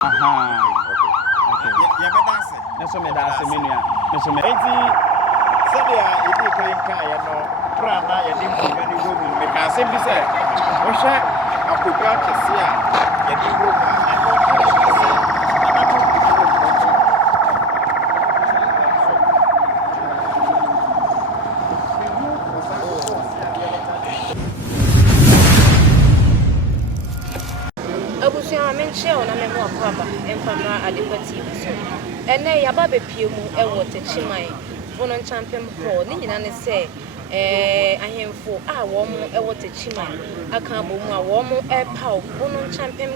Aha. Okay. Ya bedase. Neso me dase menua. Neso me. Enti sadia edi kan ya no pra na ya di mpunya ni go me ka asem bi se wo hwe akogwa kese a ya di go ma na no kese na no Abusia menche ona memo akwa emfamra adequate so ene yaba bepie mu ewo techimai Bonokyempem hall ni nyina ne se ahemfo a wo mu ewo techimai aka bomu a wo mu epaw Bonokyempem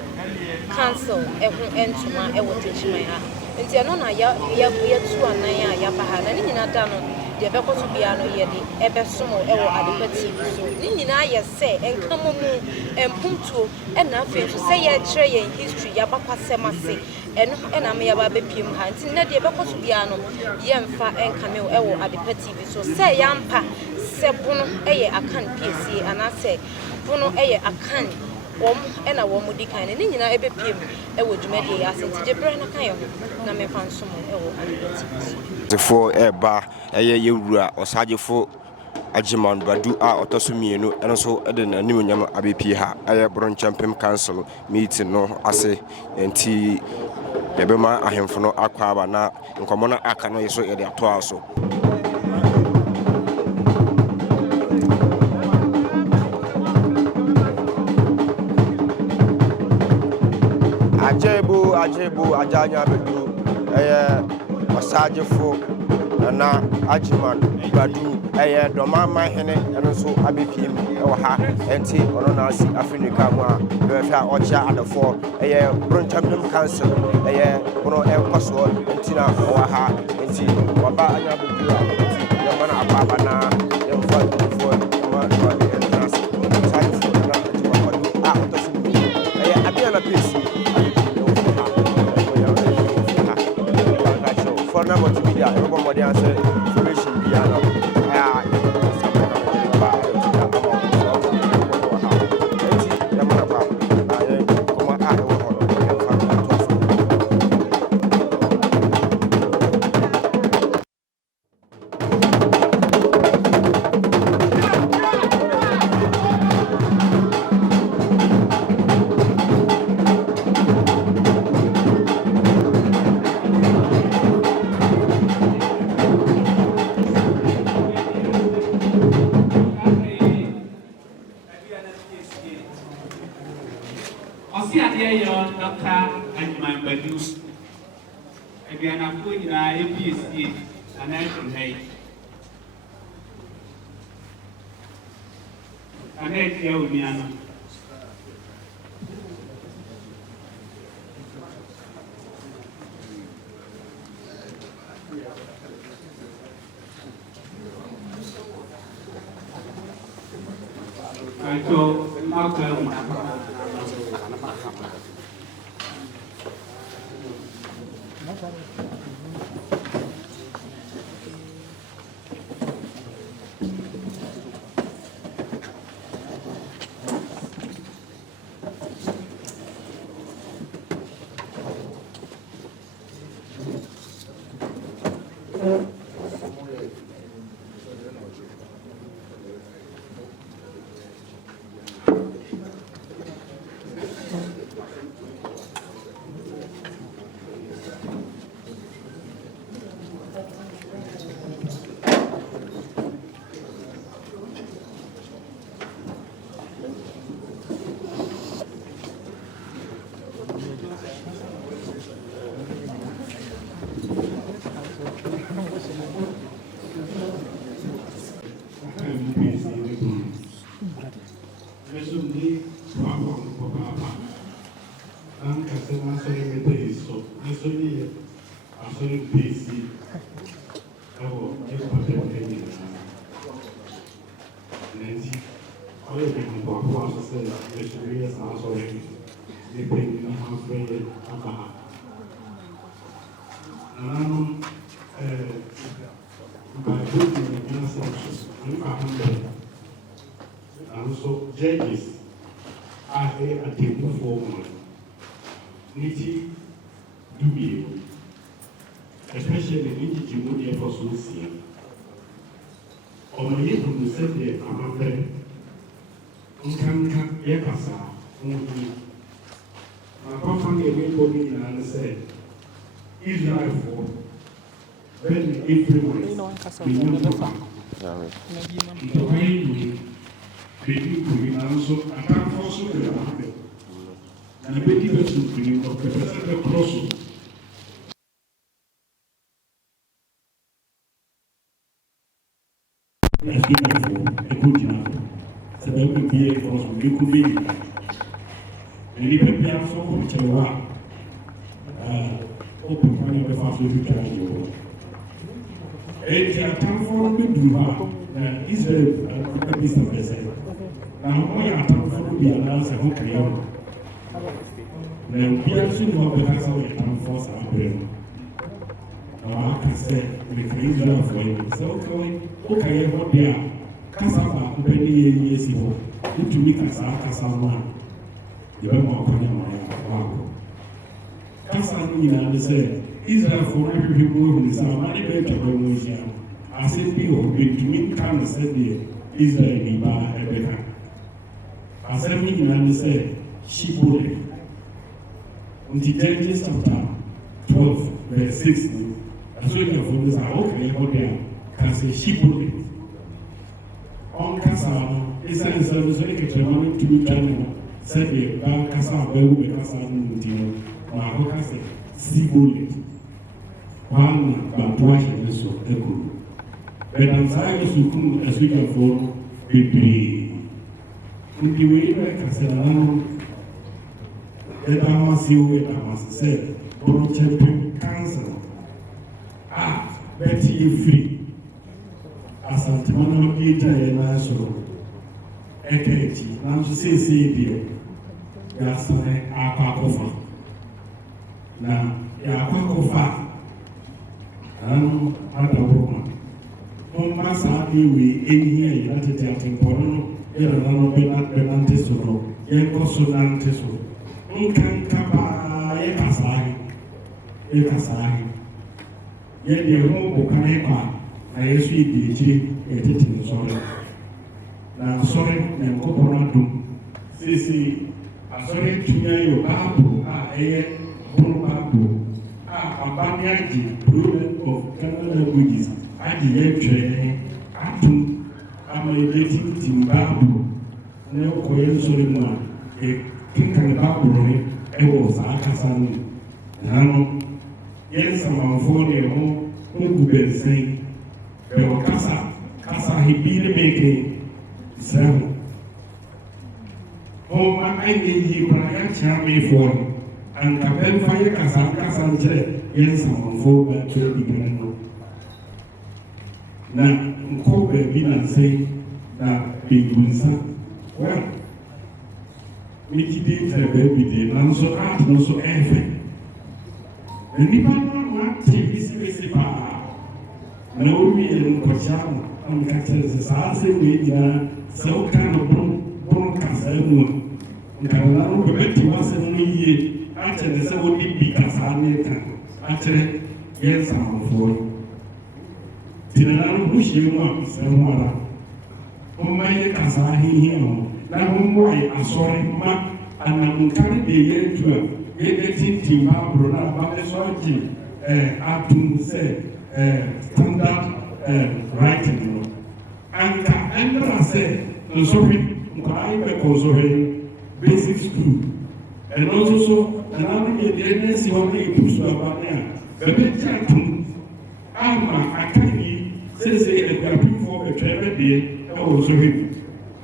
council eho entuma ewo techimai ha nti eno na ya tu anan a ya ba ha na ni nyina da no de bekoso bia no ye de ebesomo ewo adequate so ni nyina ye se enkamo mu empumtuo ena afi so se ye kire ye history ya bakwasem ase eno ena me ya ba bepiem ha nti na de bekoso bia no ye mfa enkame ewo adequate so se ya mpa se bono eye akan PSA ana se bono eye akan wom ena wom di kan ni nyina ebepiem ewo dwumadi ya ase nti jebre na kan ye na me fa nsomo ewo adequate for eba eye yewura osagefo ajiman badu a otoso mienu eno so ede na nim nyam abepie ha eye Bonokyempem council meeting no ase enti yebema ahemfo no akwa aba na nkomo na aka no yeso yede ato aso ajebu ajanya bedu eye osagefo na ajiman badu eye Dormaa Hene eno so abepiem ewo ha enti ono na asi Africa mu a be fa ocha adafo eye Bonokyempem council eye ono enkoso enti na wo ha enti waba anya bedu a enti yamba na apapa na yemfa fo ma do ade entrance sai fo na ajiman badu a otoso eye abia na pesi for na multimedia everybody answer information beyond judges are a table for one. Niti do especially the Indian for Susia. Or my neighbor who said there, I'm a friend. Uncanka, Yakasa, only. My company everybody and said, Israel for when everyone is the way we begin to be also a time for so and the baby person being of the cross. As we go a good enough, so there will be a cross with you could be. And even be also from Chewa, open money of fast with you. And time for me to Israel, a piece of the now, why are time for me to announce a whole career? Then we actually have the castle at time for some brain. Now, I can say, we can Israel for you. So, okay, what they are. Casaba, many years ago, to me, Casaba, the Bema Wow. Casaba, they say, Israel for every people who is our money better than Russia. I said, people, to me, can say the Israel in Rebecca. I said, me, say, she put it. In the Genesis chapter 12, verse 6, I saw you for this, okay, what they are. Can say, she put it. On Casa, it's a service to be done. Said the Casa, where we Casa, my say, see bullet. One, but twice in this of echo. But I'm sorry to come as we can for be. In the way that I said, that I must see what I must say. Bonokyempem cancer. Betty free. As a Timano Gita and National Ekati, now to say, dear, that's a Kofi. Now, Yakofa, and other woman. No matter we in here, United Temporal, Erano Benantes, Yankosonantes, Uncan Kaba, Ekasai, yet the home Bokaneka. I see the G. Editing, sorry. Now, sorry, and Coponado. See, I'm sorry to hear your Babu, Bonokyempem, Abaniaji, prudent of Canada languages, I did training, I'm a dating Timbabu, no coincidence, a king and Babu, it was Akasan. Now, yes, I'm for the home, who could say. Pero casa hibiri meke seven. Oh, my idea, Brian Chammy for and Capel Fire Casa, yes, I'm for that to be done. Now, Kobe been and say that big Winsa. Well, we did a baby day, and so art, no so everything. And if I don't want to see no, we in Cocham, and catches the Sassi, we so kind of broadcast. And Carolina, Betty was in me, actually, so would be because I made actually, yes, I'm for. Tinanano Bush, you want some oh, my Casahi here. Now, why I saw him, and I'm carrying the year to getting Timba, Bruna, but the soldier, up to say. Standard writing. And I said, sorry, basic school. And also, so, another NSC only push to about there. But I can't say, for a travel day, I was him.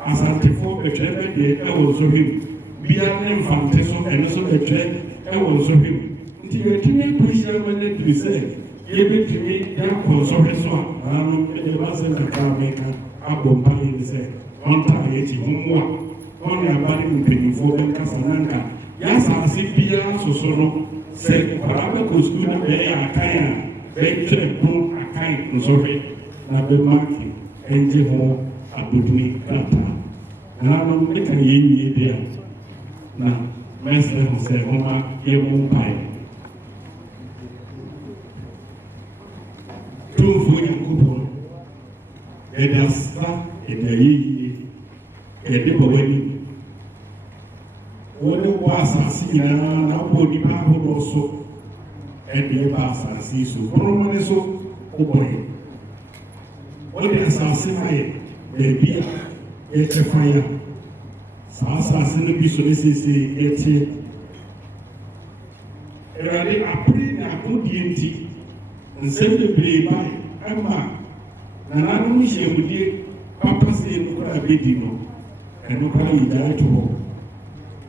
As I for a travel day, I was him. Beyond infantation and also a trade, I was him. Until a teenage Christian wanted to say, give it to me, that consortium, the Basin of Carmaker, Abompa, he said, on Tahiti, on your body in Penny Casananca. Yes, I see Pia Sosoro said, Parabaco school, they are kind, they trade boom, a kind, sorry, Nabemaki, and Jeho, Abudni, Tata. And I don't make a year there. Now, Master said, Oma, you won't buy. do for you. It does not in the year. It never went. When it was a scene, and I would be also. And the assassin so. Roman so. Oh boy. What the assassin, the beer, it's a fire. Assassin be so this is it. Erade apre na akodi enti nsem de play by Emma na nanu hye papa se no kra bedi no eno kra ida to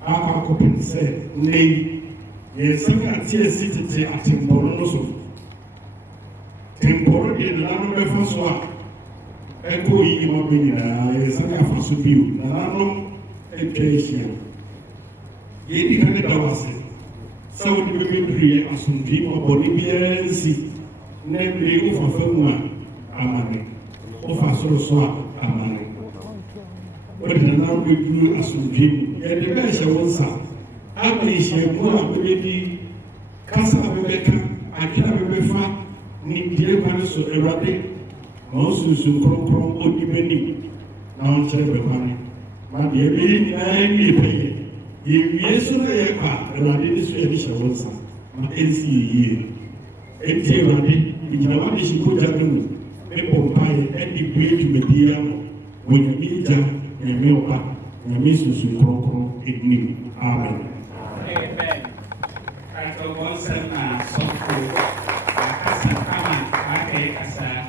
aka ko pense nei ye sanga tie sitete atimboro no so timboro de nanu be fa so a eko yi ma be ni na ye sanga fa so biu na nanu education ye di kan da wase so the baby assumption of Bolivians namely of Famua Amane of Asorosa Amane. But now we do assumption, and the best was I may share more baby Casa Rebecca, I can't remember Nidia Panaso Erade, also soon from Odibeni, now Cherry, my dear baby, I pay. Yesu na yeka Rwanda ni so yedi shawonsa ma NCE enti Rwanda ijama bi shiko jaganu me pompaye endi great media when media na me opa na me susu krokro edni amen Kato bonsema soko akasa kama ake kasa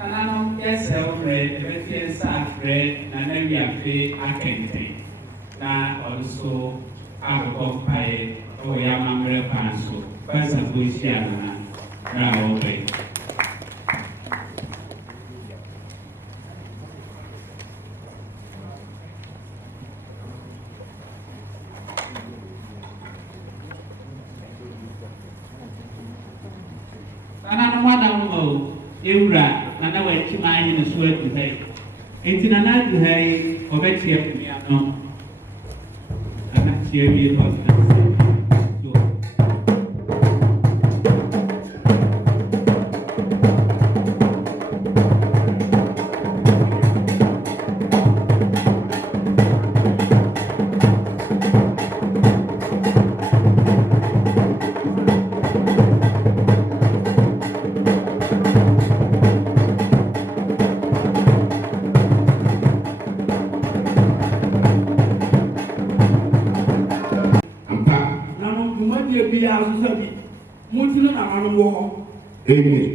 anano yesel bread ebeti sa bread na na wi afi akente na also aboko pai o ya mamre panso pasa buisia na obe ana no wada mo ewura na wa chima ahi no so adu hai enti na na adu hai obetie pia no here we are.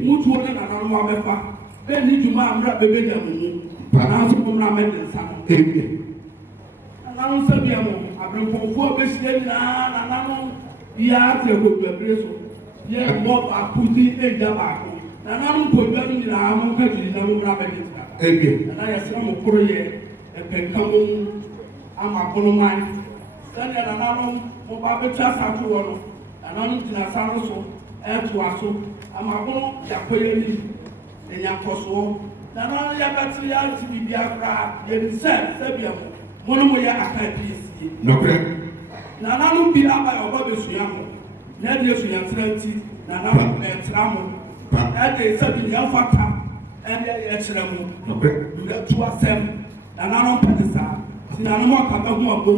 Mutu na na no abefa be ni juma amra bebe da mu na so mo na me nsa na no sabia mo abrepofo obesie na na no ya te ko bebre so ye mo akuti eja ba ko na no ko dwa ni na mo ka ji na mo na be nsa na ya se mo koro ye e penka mo ama kono man sani na no mo ba be cha sa to no na no tina sa no so e to aso amakono yakoyeli enyakoso na no ya batiri ya tibi akra ye se mono mo ya aka pisi no kre na no bi aba oba besua mo na de esu ya tranti na no etra mo e de se bi ya fata e de ya kire mo no kre de tu asem na no padisa si na no mo ka ba hu abo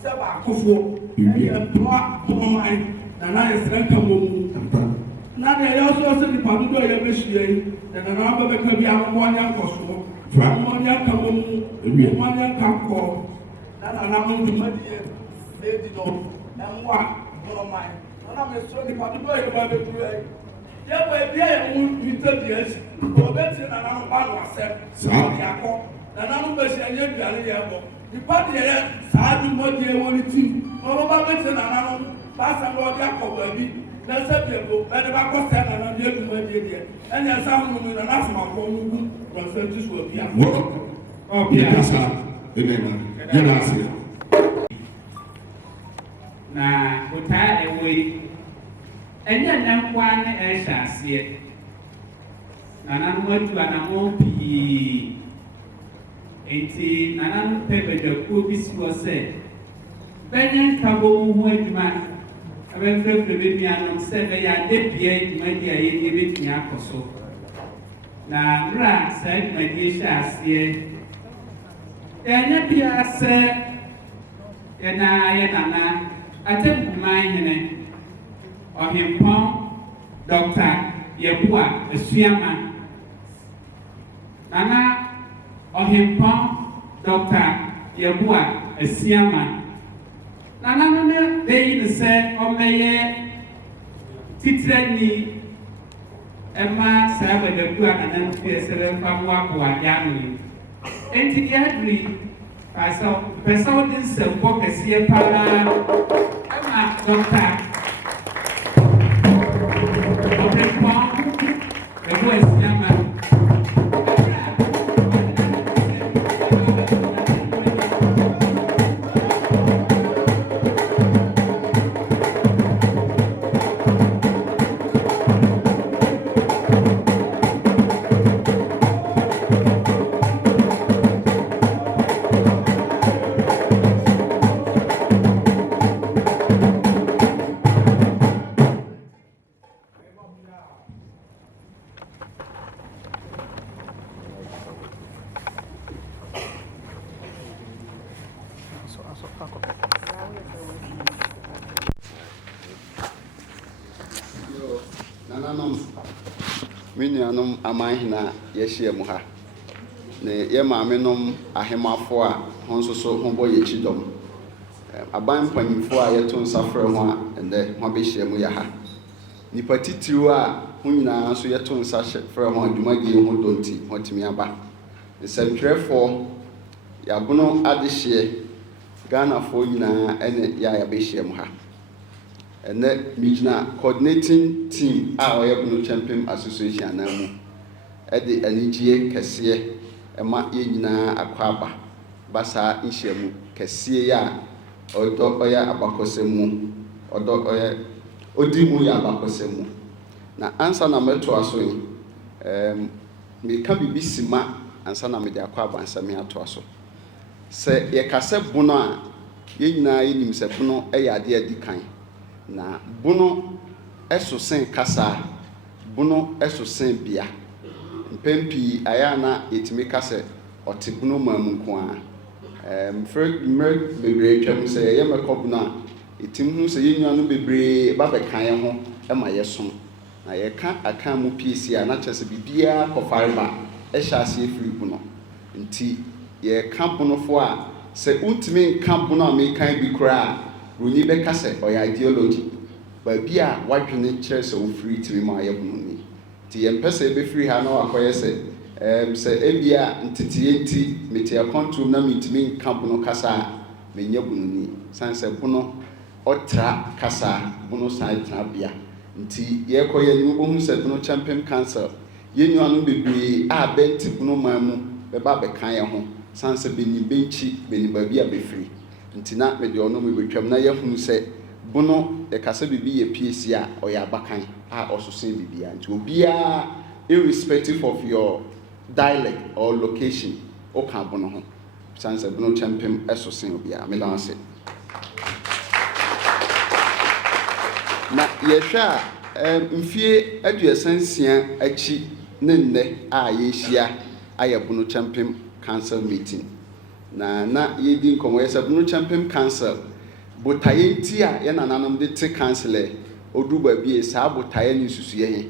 se ba akofo e droa mo mai na ya sranka mo na de ya so se ni padu do ya behie na na ba be ka bi ammo anya nkoso ammo anya ka mo mu anya ka ko na mo duma die e di do enwa Dormaa na me so ni padu do ya ba be duru ya ba bi ya mu vita die si o be ti na no ba no asem so ya ko na no be si anya duale ya bo di padu ya sa du mo die woni ti o ba be ti na no ba sa no ya ko ba bi na sabio ba de ba ko sa na de duma die anya sa hu no na afuma ko nugu prosenti so bia o bia sa enema yana ase na uta ewe enya nankwa ne ehya ase na nanu atu anamo pi enti na nanu pebedo ko bisi wo se benyen kabo hu adwuma abefrefre be mianom se be ya de bia adwuma dia ye de betia akoso na ra side mediation asie enya bia se yena atemkuman hene ohempon Dr. Yebua Esuama nana ohempon Dr. Yebua Esuama nana no ne dey se omeye titrani Emma Sabbath the Bua and PSL Pamua Yami. Enti Adri, person this book is here para Emma Doctor. Okay, Mom, the boy is Yama. Minianum amahina yeshia muha. Ne ye maamenom ahemafo a honso so hombo ye chidom. Aban panimfo a yeto nsafre ho a ende ho behia mu ya ha. Nipa titiru a ho nyina so yeto nsafre ho adwumagi ho donti ho timi aba. Nsantwerefo yabono adehye Ghana fo nyina ene ya behia mu ha. And then Mijna coordinating team our Bonokyempem Association namu at the NGA Kessie Emma Yina Akwaba Basa Ishemu Kessie ya Odo Oya Abakosemu Odo Oya Odimu ya Abakosemu na answer na meto aso me ka bibi sima answer na me de Akwaba answer me ato aso se ye kase bono a ye nyina yenim se bono e ya ade adikan na bono esosen kasa bono esosen bia mpempi aya na etimi kase otebono mamunko a mer bebre twam se ye mekobono a etim hu se yenwa no bebre ba bekan ho e ma yesom na ye ka aka mu piesi a na chese bibia kofareba e hyase efiri bono nti ye ka bono fo a se untimi nka bono a me kan bi kura runi be kase or ideology but bia wadwene kire se wo free timi ma ye bono ni ti ye mpese be free ha na wakoye se se ebia ntitiye nti metia control na mitimi nka bono kasa menye bono ni sanse bono otra kasa bono sai tra bia nti ye koye ni mo hu se Bonokyempem council ye nyu anu bebre a benti bono mamu be ba be kan ye ho sanse be ni benchi be ni ba bia be free nti na me de ono me betwam na ye hu se bono e kasa bibi ye PSC a oya abakan a ososen bibia nti obia irrespective of your dialect or location o kan bono ho sanse Bonokyempem esosen obia me dan se na ye hwa mfie aduasansia achi ne nne a ye hia aye Bonokyempem council meeting na yedi nkomo yesa Bonokyempem council botaye nti a ye nananom de te council odu ba bie sa botaye ni susuye he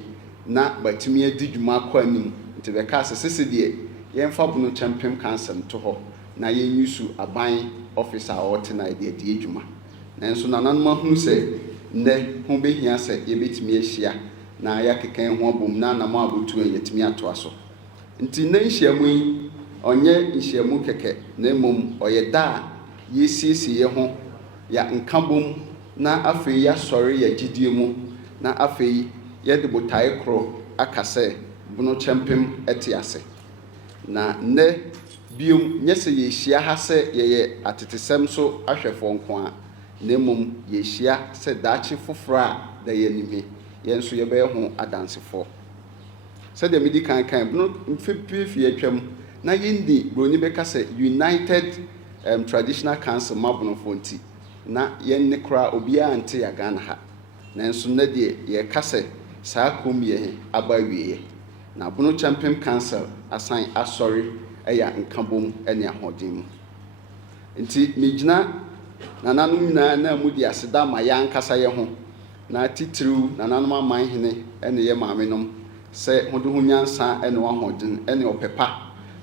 na batimi adi dwuma kwa anim nti be ka sese de ye mfa Bonokyempem council to ho na ye nyusu aban officer o te na de adi dwuma na enso nananom hu se ne ho behia se ye betimi ahia na ya keken ho bom na nam abotu yetimi ato aso nti na nhyiamu yi onye nhyiamu keke na mom oyeda yesiesi ye ho ya nkabom na afei ya sori ya gidie mu na afei ye de botae kro akase Bonokyempem etiase na ne biom nyese ye hia ha se ye atetesem so ahwefo nko a na mom ye hia se daachi fofora da ye nimi ye nso ye be ho adansefo se de medi kan Bono mfepiefie atwam na yindi broni be kase United Traditional Council mabono fonti na yenne kra obia ante ya Ghana ha na nso na de ye kase saa kom ye abawie na Bonokyempem Council asan asɔre ɛyɛ nkabom ɛne ahoɔden mu nti megyina nananom nyinaa na mu di aseda ma yɛankasa yɛ ho na titiriw nananom aman hene ɛne yɛ maamenom sɛ hode ho nyansa ɛne ahoɔden ɛne ɔpepa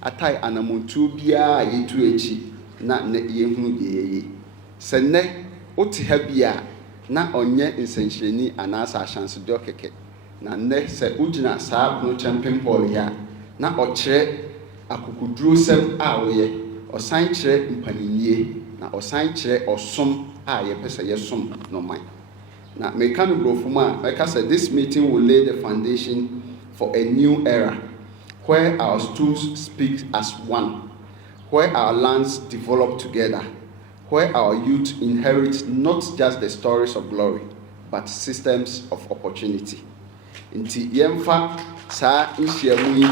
atai anamontuo biara yɛtu akyi na ne yɛhunu deɛ yɛyɛ sɛ nnɛ wote ha bia na ɔnyɛ nsɛnhyerɛni anaasɛ ahyɛnsodeɛ kɛkɛ na nnɛ sɛ wogyina saa Bonokyempem Hall yi a na ɔkyerɛ akokoduro sɛm a woyɛ ɔsan kyerɛ mpaninnie na ɔsan kyerɛ ɔsom a yɛpɛ sɛ yɛsom noman na meka no brɔfo mu a mɛka sɛ this meeting will lay the foundation for a new era where our stools speak as one, where our lands develop together, where our youth inherit not just the stories of glory but systems of opportunity. Nti yɛmfa saa nhyiamu yi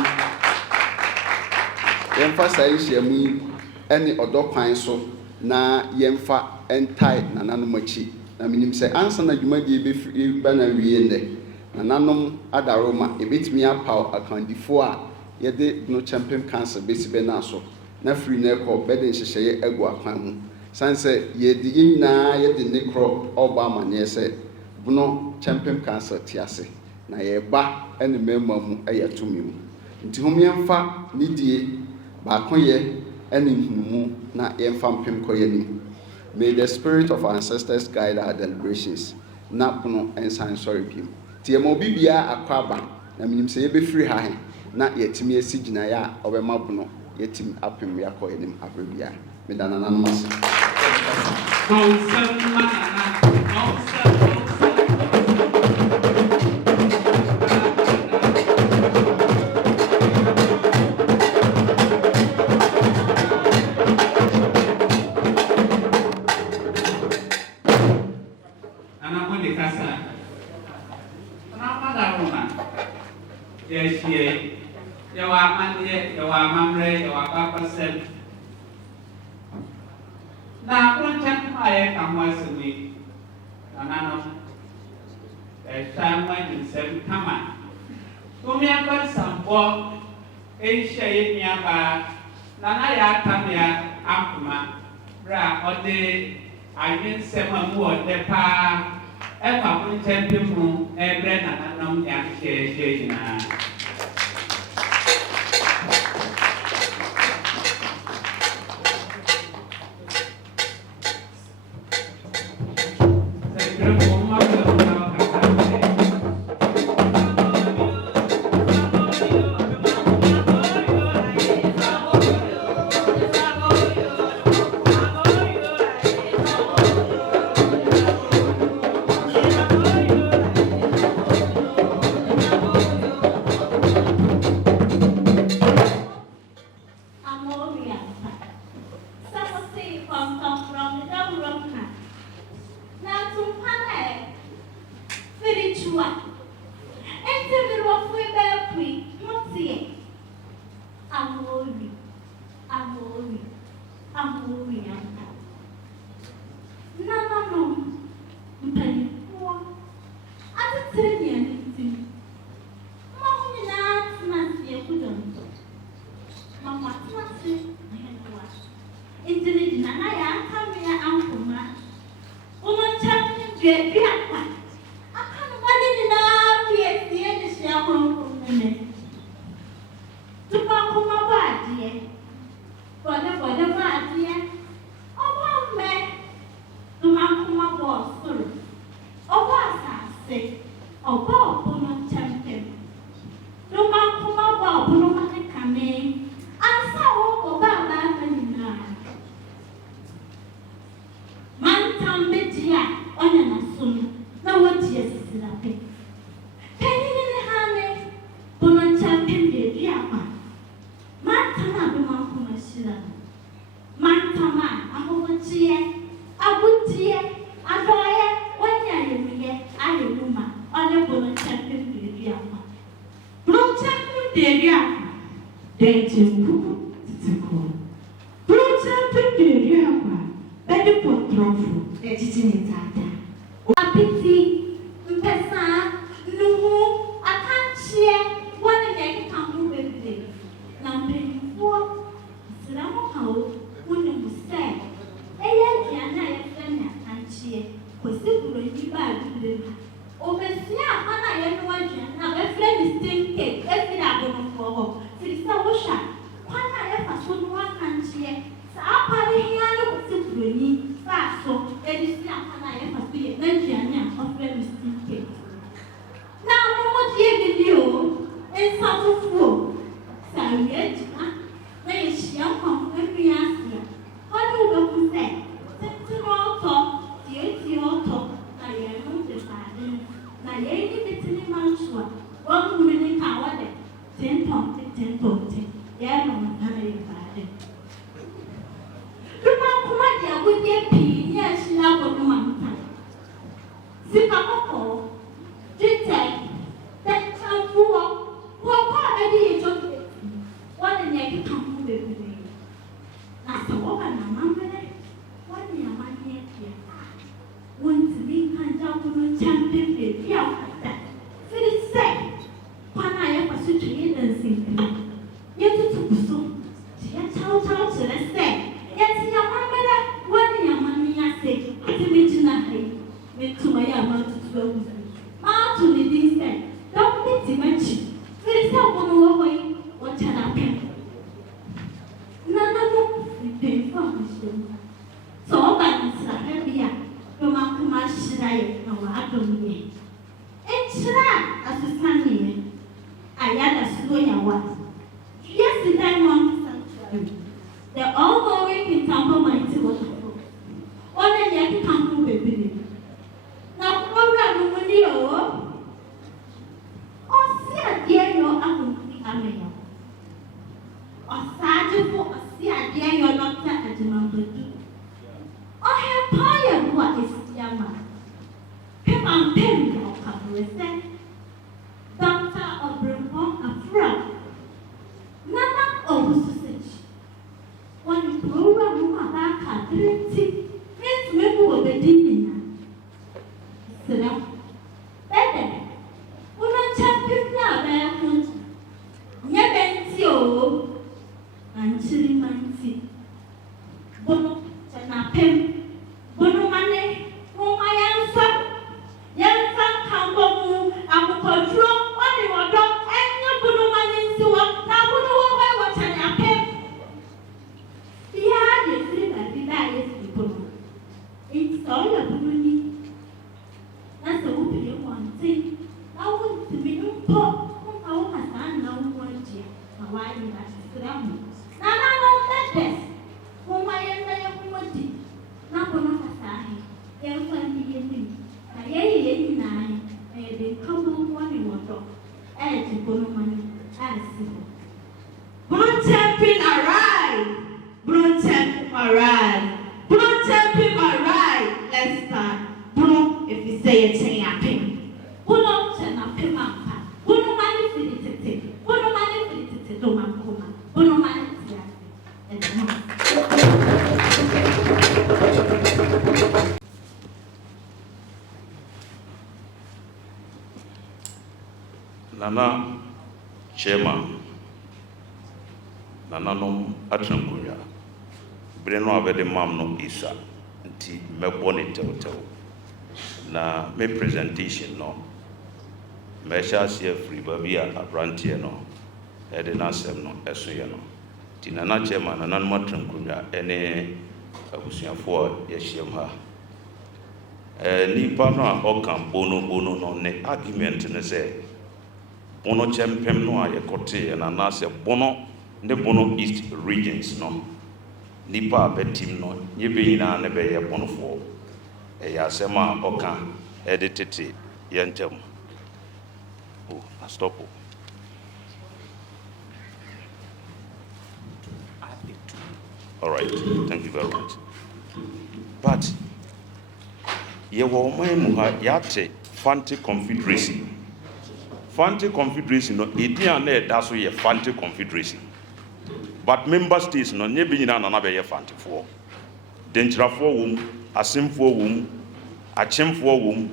ɛne ɔdɔ kwan so na yɛmfa ɛntae nananom akyi na menim sɛ ansa na dwumadie bɛfiri ba na wie ndɛ nananom adaroma ebetumi apaw akandifo a yɛde Bonokyempem Council bɛsi bɛna so na firi na ɛkɔ bɛde nhyehyɛeɛ agu akwan mu san sɛ yɛde nyinaa yɛde ne korɔ ɔba amanneɛ sɛ Bonokyempem Council te ase na yɛba ɛne mmarima mu ɛyɛ tumi mu nti hom yɛmfa nidie baako yɛ ɛne nhunumu na yɛmfa mpem kɔ yɛnim. May the spirit of our ancestors guide our deliberations na Bono ɛnsan sɔre biem nti yɛma obi biara akɔ aba na menim sɛ yɛbɛfiri ha he na yɛtumi asi gyinaeɛ a ɔbɛma Bono yɛtumi apem yɛakɔ yɛnim aberɛ biara meda nananom ase. Na Bonokyempem aye kamwasemi nanano tama nsem kama tumi abasambo ehye yemiaba nana ya tamya akuma bra ode ayensem amu ode pa efa Bonokyempem mu ebre nananom ya hye na Apiti, mpesa, nuhu, akanchie, wane nyeki Joshua, one woman in power, 10 points, yeah, no, I'm a bad. Come with your pea, yes, she now got no man. Sipako, Jitek, that time for what I did, what a naked come with me. That's the woman, Mamma. One year, my dear, one to me, and out with a champion baby. Yeah, that. Feel safe. When I have a situation, yet to so. Yet, how to say, yes, your mamma, one year, money, I say, to me tonight, with to my amount to go. Ah, to the distance, don't be much. Feel so one away, what can happen? None of them pay for me. So, balance a heavy, Roma Kumasi, no, I don't mean. It's not as a sunny. I had a slow one. Yesterday, one they're all going in Tampa Mighty Waterfall. One and yet come from baby. Now, program with you. Oh, see a dear, your uncle, Amelia. Or Sergeant for a see a dear, your doctor at the mountain. I have power what is young man. Pim and Pim, your couple, Doctor of Brimpon, a friend. Nana of sausage. One program about cadrity, Miss Mabel of the dinner. Sit up. Better. Woman champion now, there. Yabentio and chilly manty. Bono, and Pim. Bono money, whom I answer. Yes, some come home, I will control what you want, and you put no money into what I would know what I pay. The idea is that the bag is people. It's all your money. That's the open you want thing. I want to be no poor. I want to stand now one year. Why you have to scramble? Now, I don't this. Whom I am there, wanting. Now, Bonokyempem, you're funny. I didn't come one in water. And to go money. I see. Bonokyempem arrive. Bonokyempem arrive. Bonokyempem arrive. Let's start. Bono, if you say a chain, I pay. Bonokyempem up. Bono money for the tete. Bono money for the tete. Don't man come. Bono money for the Nana Chairman Nana no Atranguya Breno Abede Mam no Isa Nti Meboni Tewtew Na me presentation no Mesha Sia Free Babia Abrantie no Ede Nasem no Esoye no Ti Nana Chairman Nana no Atranguya ene abusuafo yehiem ha nipa no a okam bono no ne argument ne say Bonokyempem no a yekote na na se bono ne bono east regions no nipa betim no nyebe nyina ne be ye bonofo ya asema oka editete yentem stop. All right, thank you very much. But ye wo man ha yate Fanti Confederacy. Fanti Confederacy no edian na eda so ye Fanti Confederacy. But member states no nye binyina na na be ye Fanti fo. Denchirafo wom, asemfo wom, achemfo wom.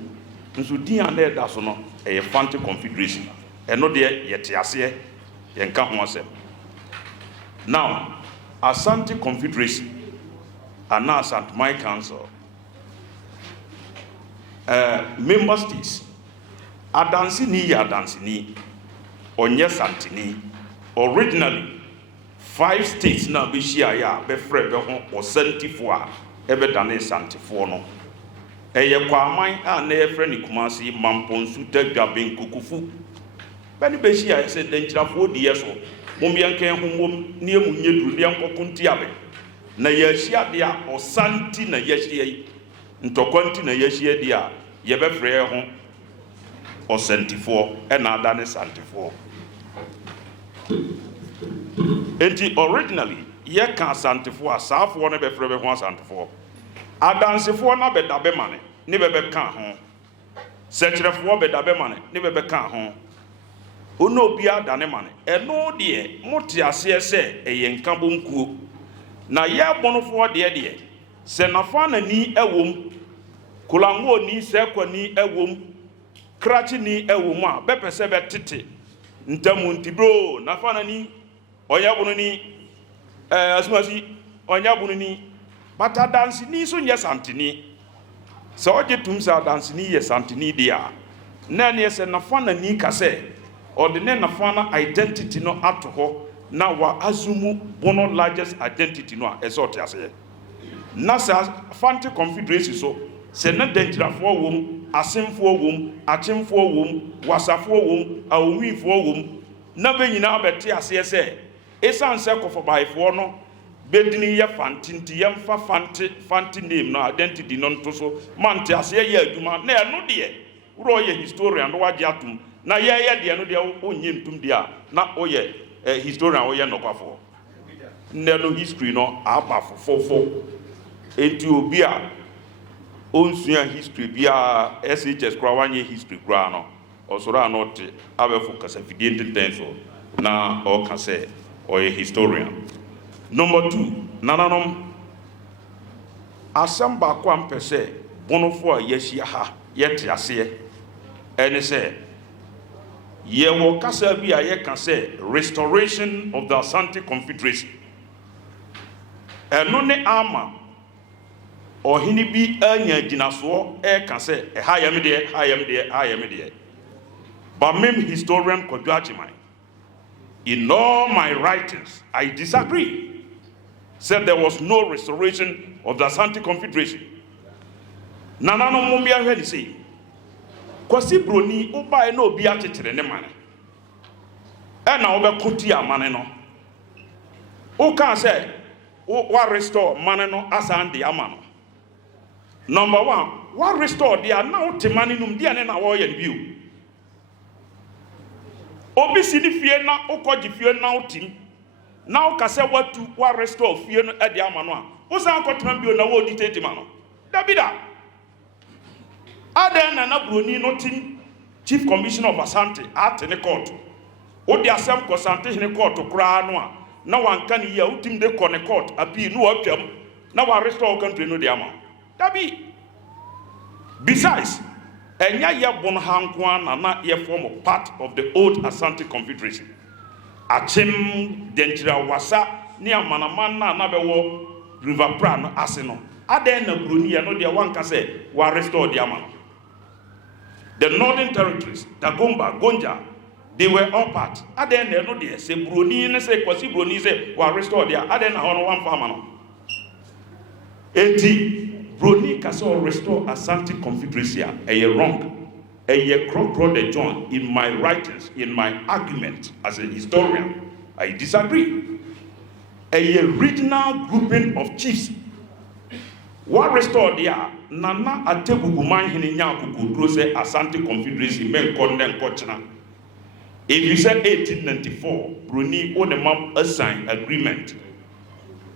Nso dian na eda so no ye Fanti Confederacy. Eno de ye te ase ye nka ho asem. Now, Asante Confederacy and now St. My Council, member states, Adansini, Onye Santini, originally 5 states now be share ya be free or 74 ebe dane 74 no. Eye kwaman a na efre ni Kumasi Mamponsu Tegwaben Kukufu. Beni be share se denchirafo di yeso. Mumbianke humum near Munyedru, the Uncle Kuntiabe. Na Yeshia dia or Santi na Yeshia, Ntokonti na Yeshia dia, Yebe Frere home. ɔsɛntifoɔ ɛna ada ne santifoɔ. Enti originally yɛka asantefoɔ a saafoɔ no bɛfrɛ bɛ ho asantefoɔ. Adansefoɔ na bɛda bɛma ne bɛbɛka ho. Sɛkyerɛfoɔ bɛda bɛma ne bɛbɛka ho. Ono obi adane ma ne. Ɛno deɛ mote aseɛ sɛ ɛyɛ nka bonkuo. Na yɛ bonofoɔ deɛ sɛ nafa nani ɛwom, kolango ni sɛ kwani ɛwom, krachi ni ɛwom a bɛpɛ sɛ bɛtete ntamu ntibro nafa nani ɔnya bono ni asumasi ɔnya bono ni bata dansi ni so nyɛ santini. Sɛ ɔgye tum sɛ dansi ni yɛ santini dia na ne sɛ nafa nani ka sɛ ɔde ne nafa na identity no ato hɔ na wa azumu bono largest identity no a ɛsɛ ɔte aseɛ. Na sɛ Fanti Confederacy so sɛ ne dangyirafoɔ wom, asemfoɔ wom, akyemfoɔ wom, wasafoɔ wom, awonwifoɔ wom, na bɛ nyinaa bɛte aseɛ sɛ ɛsan sɛ kɔfɔbaayifoɔ no bɛdini yɛ Fanti nti yɛmfa Fanti name no identity no nto so mante aseɛ yɛ adwuma na ɛno deɛ wurɔ yɛ historian no wagye atom na yɛyɛ deɛ no deɛ wonyɛ ntom deɛ a na woyɛ historian woyɛ nɔkwafoɔ. Nnɛ no history no aba fofofo. Enti obi a onsua history bia SHS kura wanye history kura no osoro anote abefo kasa fidie ntenten so na o ka se oye historian. Number 2 nananom asamba kwa mpese bonofo a yehia ha yete ase ene se ye wo kasa bi a ye ka se restoration of the Asante Confederacy eno ne ama Ohini bi anya ginasoɔ ɛka sɛ ɛha yam deɛ. But mem historian Kodwachiman, in all my writings, I disagree. Said there was no restoration of the Asante Confederation. Nanano mumia hwɛ ni sei. Kwasi broni uba na obi atetere ne mane. Ɛna obɛkoti amane no. Uka sɛ wa restore mane no asande amano. Number 1, what restore dia now temanum dia ne na wo ye biu. Obi si ni fie na okoji fie na otim. Na o kase watu wa restore fie no e dia amano a. Wo san akotena biu na wo di tetimano. Dabida. Aden na broni no tim Chief Commissioner of Asante at ne court. O di asem ko Asante ne court kra no a. Na wanka ni ya utim de ko ne court abi no atwam. Na wa restore country no dia amano. Besides, enya ye bon hankwa na ye form part of the old Asante Confederacy. Achim denjira wasa ni amanaman na bewo River Pra ase no. Aden na broni ya no dia wanka se wa restore dia man. The Northern Territories, Dagomba, Gonja, they were all part. Aden na no dia se broni ne se kwasi broni se wa restore dia. Aden na hono one farmer no. Eti Broni Kaso restore Asante Confederacy a wrong. A crop the John in my writings, in my argument as a historian. I disagree. A regional grouping of chiefs. What restore there? Nana Atebuguman Hene Kudrose Asante Confederacy men condemn Kochana. If you said 1894, Bruni on a map assigned agreement.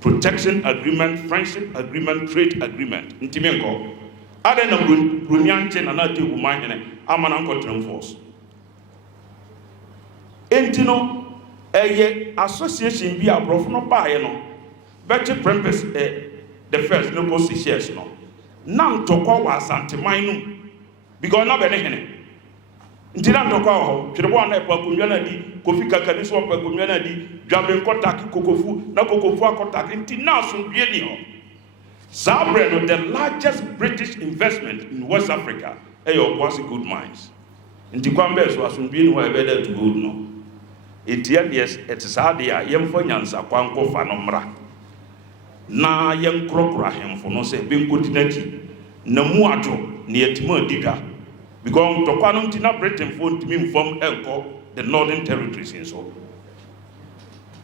Protection agreement, friendship agreement, trade agreement. Ntimenko. Ade na Brunyanche na na te umahene amana nkotrem force. Entino eye association bi abrofo no baaye no. Beche prempes the first no go shares no. Nam tokwa wa Asante man because na be ne hene. Ntina tokwa ho, twebo na epa kunwa na di Kofi kakani so pa kunwa na di dwabe nkotaki kokofu na kokofu akotaki ntina so dwie ni ho. Zabreno, the largest British investment in West Africa, was gold mines. In Tikwambe, so as being where better to gold no. It yes, it is hard here, young Fonyansa, Quanko Fanomra. Na young crocra him for no say, being good in no muato near Timor Diga. Because Toquanum Tina Britain phone to me from Elko, the Northern Territories in so.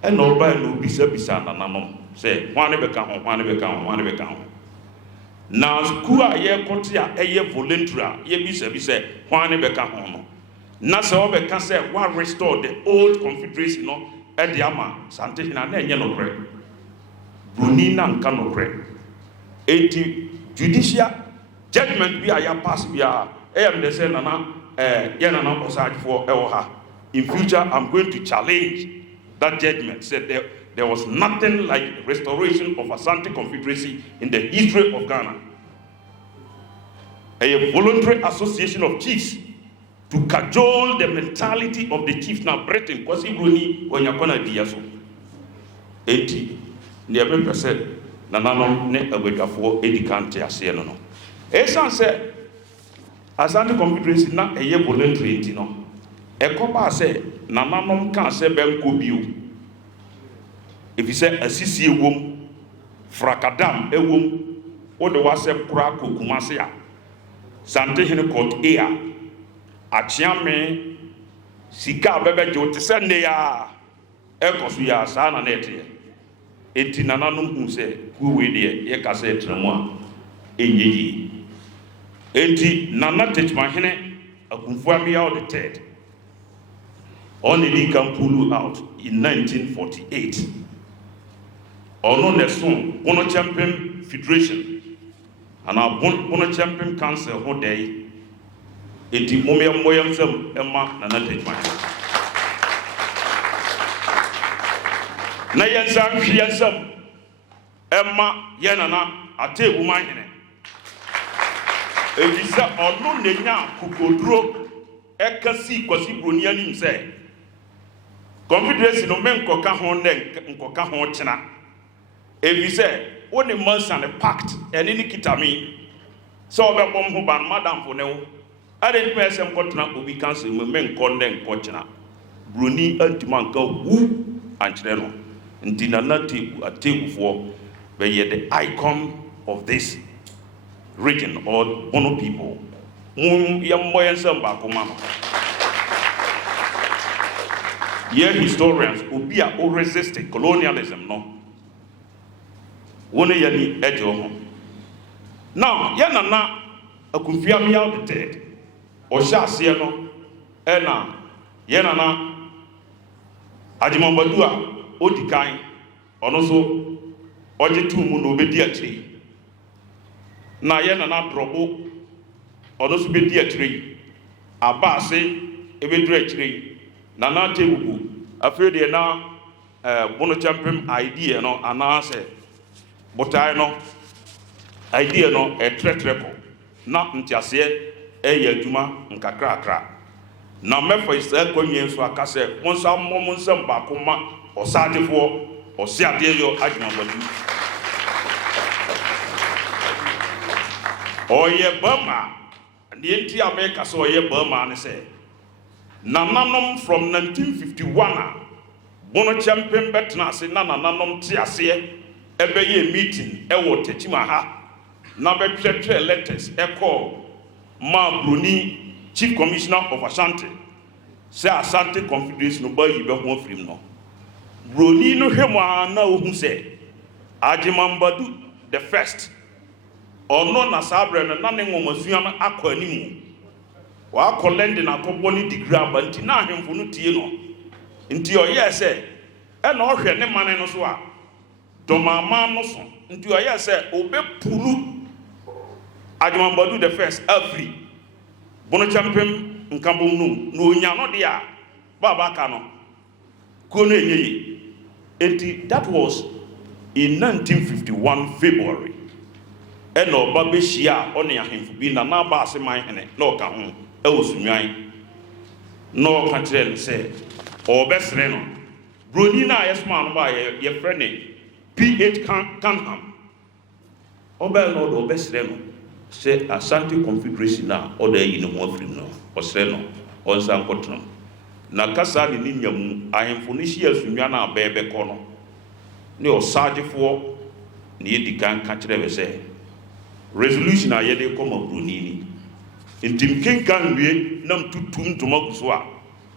And no by no bisa and nanom. Say, one ever come. Now, school a year cotia a year volunteer, ye be say, one ever come. na sɛ wɔbɛka sɛ one restore the old confederation no ɛde ama Asante Hene na ɛnyɛ nokorɛ Broni na nka nokorɛ enti judicial judgment bi a ya pass bi a ɛyɛ mede sɛ nana yɛ nana ɔsaagyefo ɛwɔ ha in future I'm going to challenge that judgment said there was nothing like restoration of Asante Confederacy in the history of Ghana. A voluntary association of chiefs to cajole the mentality of the chiefs now Britain Kwasi Broni when you're gonna be so 80 near percent nananom ne abedafo edikante ase no no esan se Asante Confederacy na eye voluntary enti no ekoba se nananom kan se benko bio efi se asisi ewom frakadam ewom wo de wase kura Kumasi a Asante Hene court a achiame sika bebe jo te se ne ya ekoso ya sa na nete enti nananom hu se kuwe de ye ka se tremu a enyeyi enti nana Tetema Hene Akumfuamia the third only can pull out in 1948 ono neson Bonokyempem Federation and our Bonokyempem Council ho day enti moyam sam emma nana Tetema na yensam hwiensam emma yenana atewu man hene evisa ono nenya kukoduro ekasi Kwasi Broni anim se Confederacy no menkoka ho ne nkoka ho kyena evisa woni mansan pact ene ni kitami so obebom ho ban madam fo ne wo ade person kotena obi council me menko ne nko kyena Broni antimanka wu ankyere no ndina na tebu atebufo be ye the icon of this region or Bono people yamboyensam ba kuma no ye historians obi a o resist colonialism no woni yani ejo ho now ye nana Akumfuamia the third o sha ase no na ye nana Ajimambadu a odikan ono so oje tumu no obedi akiri na ye nana drobo ono so bedi akiri abase ebedru akiri nana tebubu afede na Bonokyempem idea no anase botai no idea no etretreko na ntiase adwuma nkakrakra na mefa isa kwanyen so akase monsa momonsam ba koma osadefo osiade yo Ajimambadu oye Burma nienti America so oye Burma ne say nananom from 1951 Bonokyempem betna se na nananom ti ase ebeye meeting ewo Techima ha na be twetwe letters call ma Broni Chief Commissioner of Ashanti say Asante Confederation no bayi be ho afrim no Broni no hwema na ohun say Ajimambadu the first ono na sabre no na ne ngomasuam akọ animu wa akọlende na akọbọ ni degree aba nti na ahemfo no tie no nti oyɛ sɛ ɛna ɔhwɛ ne mane no so a Dormaa no so nti oyɛ sɛ obepulu Ajimambadu the first afri Bonokyempem nkambom no na onya no de a baba ka no ko no enyeyi enti that was in 1951 February ɛna ɔba behia ɔne ahemfo bi na na ba ase man hene na ɔka ho ɛwɔ sunwan na ɔka kyerɛ sɛ ɔbɛsrɛ no Broni na yɛsoma no ba yɛ frɛ ne PH Canham ɔbɛ no ɔbɛsrɛ no sɛ Asante Confederation na ɔda yi ne ho afiri no ɔsrɛ no ɔnsa nkɔtena na kasa ne ne nyamu ahemfo no hyia sunwan na abɛɛbɛkɔ no ne ɔsaagyefo ne yɛdi kan ka kyerɛ bɛ sɛ resolution a yɛde kɔma Broni ni ntim kenkan wie nam tutum ntoma so a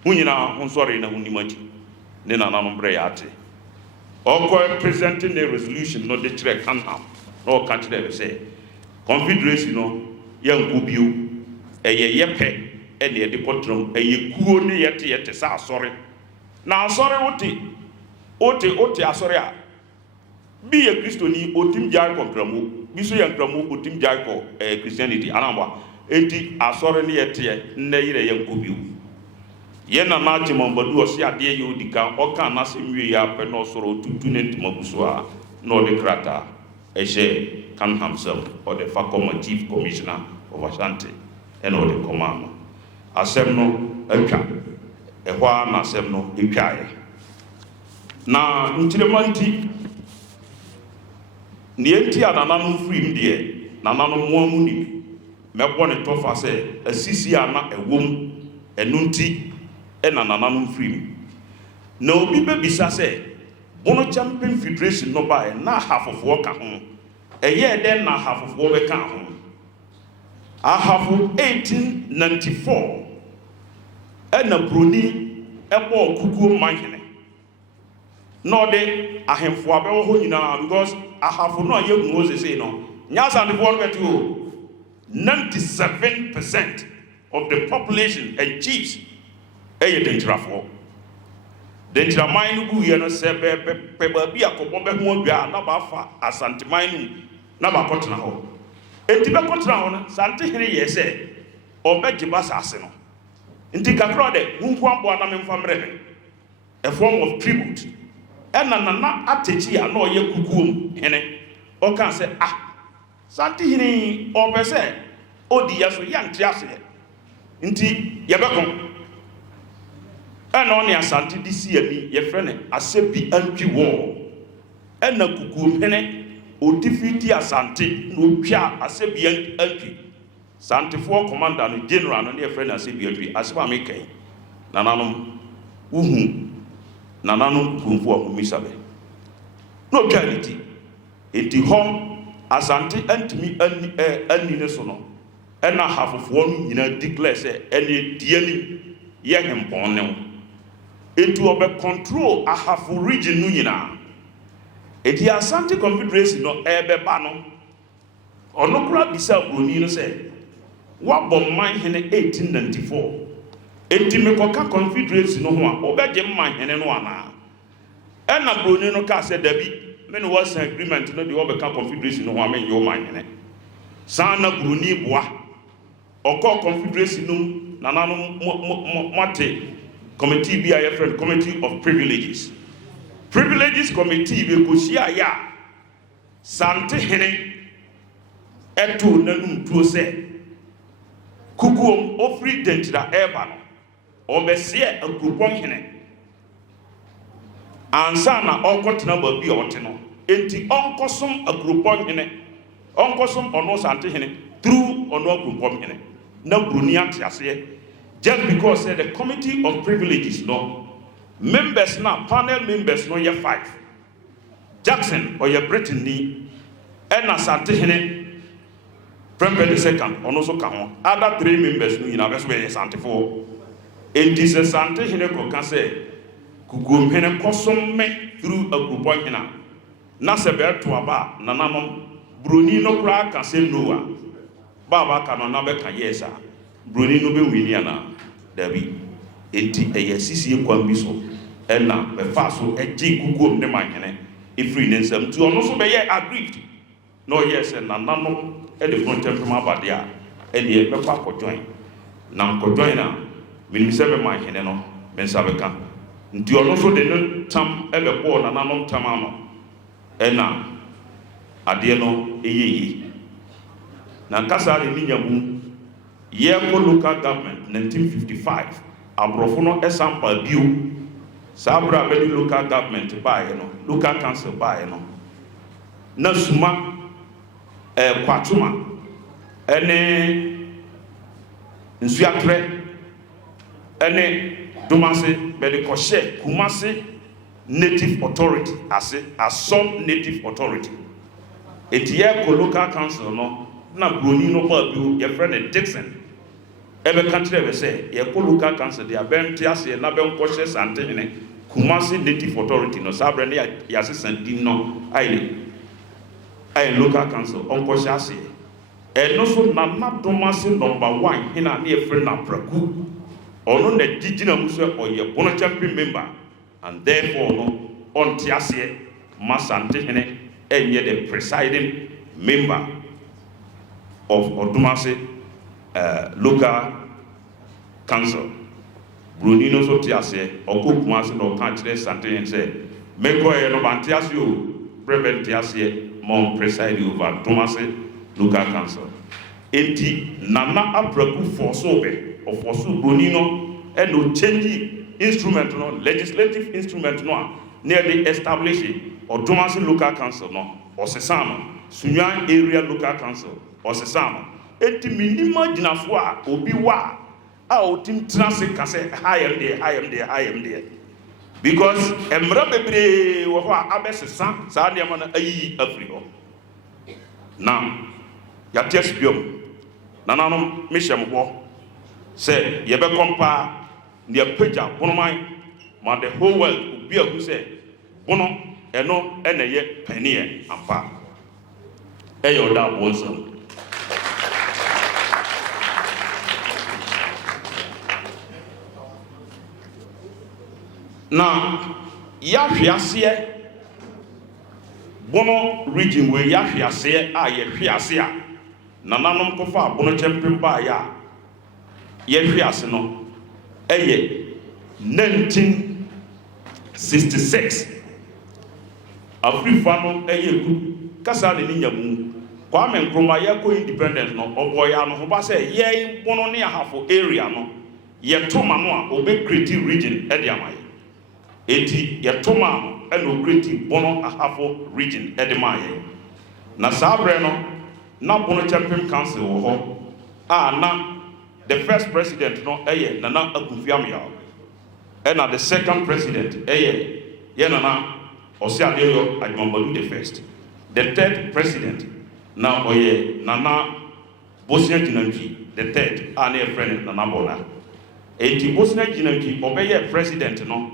hu nyina ho nsɔre na hu nimati ne nananom brɛ yɛ ate ɔkɔ presenting the resolution no de kyerɛ Canham na ɔka kyerɛ bɛ sɛ Confederation no yɛnko bio ɛyɛ yɛpɛ ɛne yɛde kɔtram ɛyɛ kuo ne yɛte sɛ asɔre na asɔre wote asɔre a bi yɛ kristoni otim gyae kɔ nkramo bi so yɛ nkramo otim gyae kɔ christianity anamba enti asɔre ne yɛteɛ nnɛ yerɛ yɛ nkɔ bio yɛ na na agye mambadu ɔse adeɛ yɛ odi ka ɔka anasɛm wie yɛ apɛ na ɔsɔrɔ ɔtutu ne ntoma gu so a na ɔde krataa ɛhyɛ kan himself ɔde fa kɔma chief commissioner of Ashanti ɛna ɔde kɔma no asɛm no atwa ɛhɔ a na asɛm no ɛtwaeɛ na nkyerɛma nti neɛ nti a nananom firim deɛ nananom moa mu nim mɛbɔ ne tɔfa sɛ asisi a na ɛwom ɛno nti ɛna nananom firim na obi bɛbisa sɛ Bonokyempem Federation no baɛ na ahafofoɔ ka ho ɛyɛ dɛn na ahafofoɔ bɛka ho ahafo 1894 ɛna Broni ɛbɔɔ kukuo manhene na ɔde ahemfo abɛwɔ hɔ nyinaa because ahafo no a yɛhu hɔ sesei no nyɛ asantefoɔ no bɛte o 97% of the population and chiefs ɛyɛ dɛnkyirafoɔ dɛnkyiraman no gu yɛ no sɛ pɛ baabi akɔbɔ bɛho adwa a na baafa asanteman no na baakɔtena hɔ enti bɛkɔtena hɔ no santehene yɛ sɛ ɔbɛgye ba saase no nti kakra dɛ hunku aboa na memfa mmerɛ me a form of tribute ɛna nana atakyi a na ɔyɛ kukuom hene ɔka sɛ santehene ɔpɛ sɛ ɔdi yɛ so yɛnte aseɛ nti yɛbɛko ɛna ɔne asante de si ani yɛfrɛ ne asɛ bi antwi wɔ ɛna kukuom hene ɔdi fiti asante na ɔtwa asɛ bi antwi santefoɔ commander no general no ne yɛfrɛ ne asɛ bi antwi asɛm a mekɛn nananom wohu nananom kumfo a homisa bɛ na ɔtwa ne ti enti hɔ asante antumi ani ne so no ɛna hafofoɔ no nyinaa declare sɛ ɛne diani yɛ hempɔn ne wo enti ɔbɛ control ahafo region no nyinaa enti Asante Confederation no ɛbɛba no ɔno kora bisa Broni no sɛ wabɔ man hene 1894 enti mekɔka Confederation no ho a ɔbɛgye man hene no anaa ɛna Broni no ka sɛ dabi mene wɔsa agreement no de wɔbɛka Confederation no ho a menyɛ wo man hene saa na Broni boa ɔkɔ Confederation no nananom moate committee bi a yɛfrɛ committee of privileges committee bi kɔhyia yɛ a santehene ɛtoo n'anum tuo sɛ kukuom ofiri dɛnkyira ɛɛba no ɔbɛseɛ akuropɔn hene ansa na ɔnkɔtena baabi a ɔte no enti ɔnkɔsom akuropɔn hene ɔnkɔsom ɔno santehene through ɔno akuropɔn hene na Broni ate aseɛ just because the committee of privileges no members na panel members no yɛ 5 Jackson ɔyɛ Britain ni ɛna santehene Prempeh the second ɔno so ka ho other 3 members no nyinaa bɛso bɛyɛ santefoɔ enti sɛ santehene kɔka sɛ kukuom hene kɔsom me through akuropɔn hene na sɛ bɛɛto aba nananom Broni no koraa ka sɛ no a baba ka no na bɛka yes a Broni no bɛwini ana dabi enti ɛyɛ sisie kwan bi so ɛna bɛfa so ɛgye kukuom ne man hene ɛfiri ne nsɛm nti ɔno so bɛyɛ aggrieved na ɔyɛ sɛ nananom ɛde Bonokyempem abade a ɛdeɛ bɛkɔ akɔdwan na nkɔdwan na menim sɛ bɛma hene no me nsa bɛka nti ɔno so de ne tam ɛbɛbɔɔ nananom tam ano ɛna adeɛ no ɛyɛ yie na nkasa de ne nyamu yɛkɔ local government 1955 aborɔfo no ɛsampa bio saa berɛ a bɛde local government baeɛ no local council baeɛ no na suma kwatoma ɛne nsuatrɛ ɛne domase bɛde kɔhyɛ Kumasi native authority ase Asɔm native authority enti yɛkɔ local council no na Broni no ba bio yɛfrɛ ne Dixon ɛbɛka kyerɛ bɛ sɛ yɛkɔ local council de abɛnte aseɛ na bɛnkɔhyɛ santehene Kumasi native authority no saa berɛ ne yɛase sandim no ayɛ local council ɔnkɔhyɛ aseɛ and also Nana Domasi number 1 Hena near friend Napraku or no the Gigina Musa or your Bonokyempem member and therefore no on Tiasie Masante Hene and yet the presiding member of Odumase local council. Brunino so Tiasie or Kumasi no country Sante and say Meko no Bantiasio Breben Tiasie mon preside over Odumase local council. Enti Nana Apraku for sobe or for so Brunino and no change instrument no legislative instrument no nearly establishing Odumase local council no or Sesama Sunyan area local council or Sesama enti minima jinafo a obi wa a otim transe kase I am there because emra bebre wo ho abesesa sa de ma na ayi afri ho na ya tesbiom nananom mishem ho say ye be kompa ne pagya bonoman ma the whole world obi ahu say bono eno ene ye panie ampa eyo da wonsam na ya hwiase bono region we ya hwiase a ye hwiase a nananom kofa Bonokyempem ba ya ye hwiase no eye 1966 Afrifa no eye ku kasa de ni nyamu Kwame Nkrumah ye ko independence no oboya no ho ba say ye bono ne ahafo area no ye toma no a obe creative region e de amaye eti ye toma and no creative bono ahafo region e de maye na sabre no na Bonokyempem council wo ho na the first president no eye Nana Akufo-Addo and the second president eye ye Nana Osiadeyo Ajumambadu the first. The third president now oye Nana Bosnia Jinanki the third ane friend Nana Bona. Eti Bosnia Jinanki obeye president no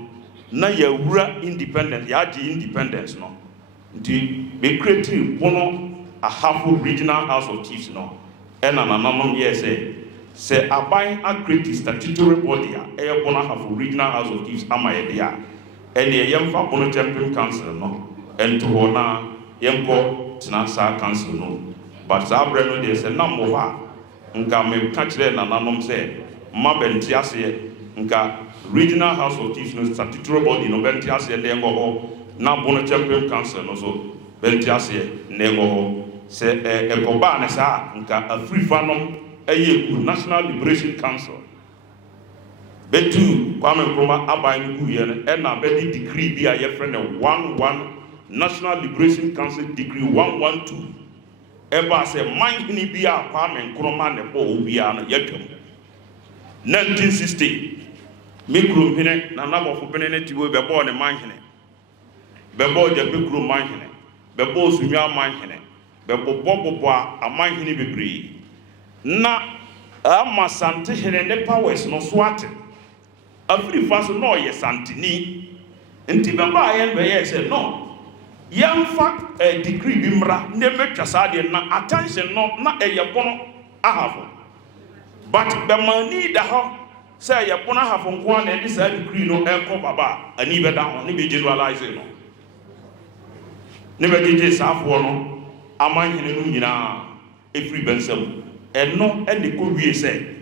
na yawura independence yaji independence no. Nti be creative bono a half regional house of chiefs no. And Nana ye say abai a creative statutory body a bono half regional house of chiefs amaye dia. And the Yamfa Bonokyempem council no and to honor Yamko Tinasa council no. But Sabreno de say Namoha nka me catch there na nanom say Mabentiase nka regional house of chiefs no statutory body no Bentiase de ngo na Bonokyempem council no so Bentiase nego ho say ekoba ne sa nka Afrifa no eye National Liberation Council Betu Kwame Nkrumah abayin guye and na be decree bi a ye friend 11 National Liberation Council decree 112 eba say man hini bi a Kwame Nkrumah ne bo obi a no yetwam 1960 mikro hine na nabofo bene ne tiwo be bo ne man hine be bo je mikro man hine be bo sunwa man hine be bobo a man hine bebre na amasante hine ne powers no swat Afrifa so no ye santini nti baba yen be ye say no yemfa decree bi mra ne metwa sade na attention no na eye bono ahafo but be mani da ho say ye bono ahafo nko na e say decree no enko baba ani be da ho ne be generalize no ne be dije safo no amanhene no nyina efri bensam eno e de ko wie say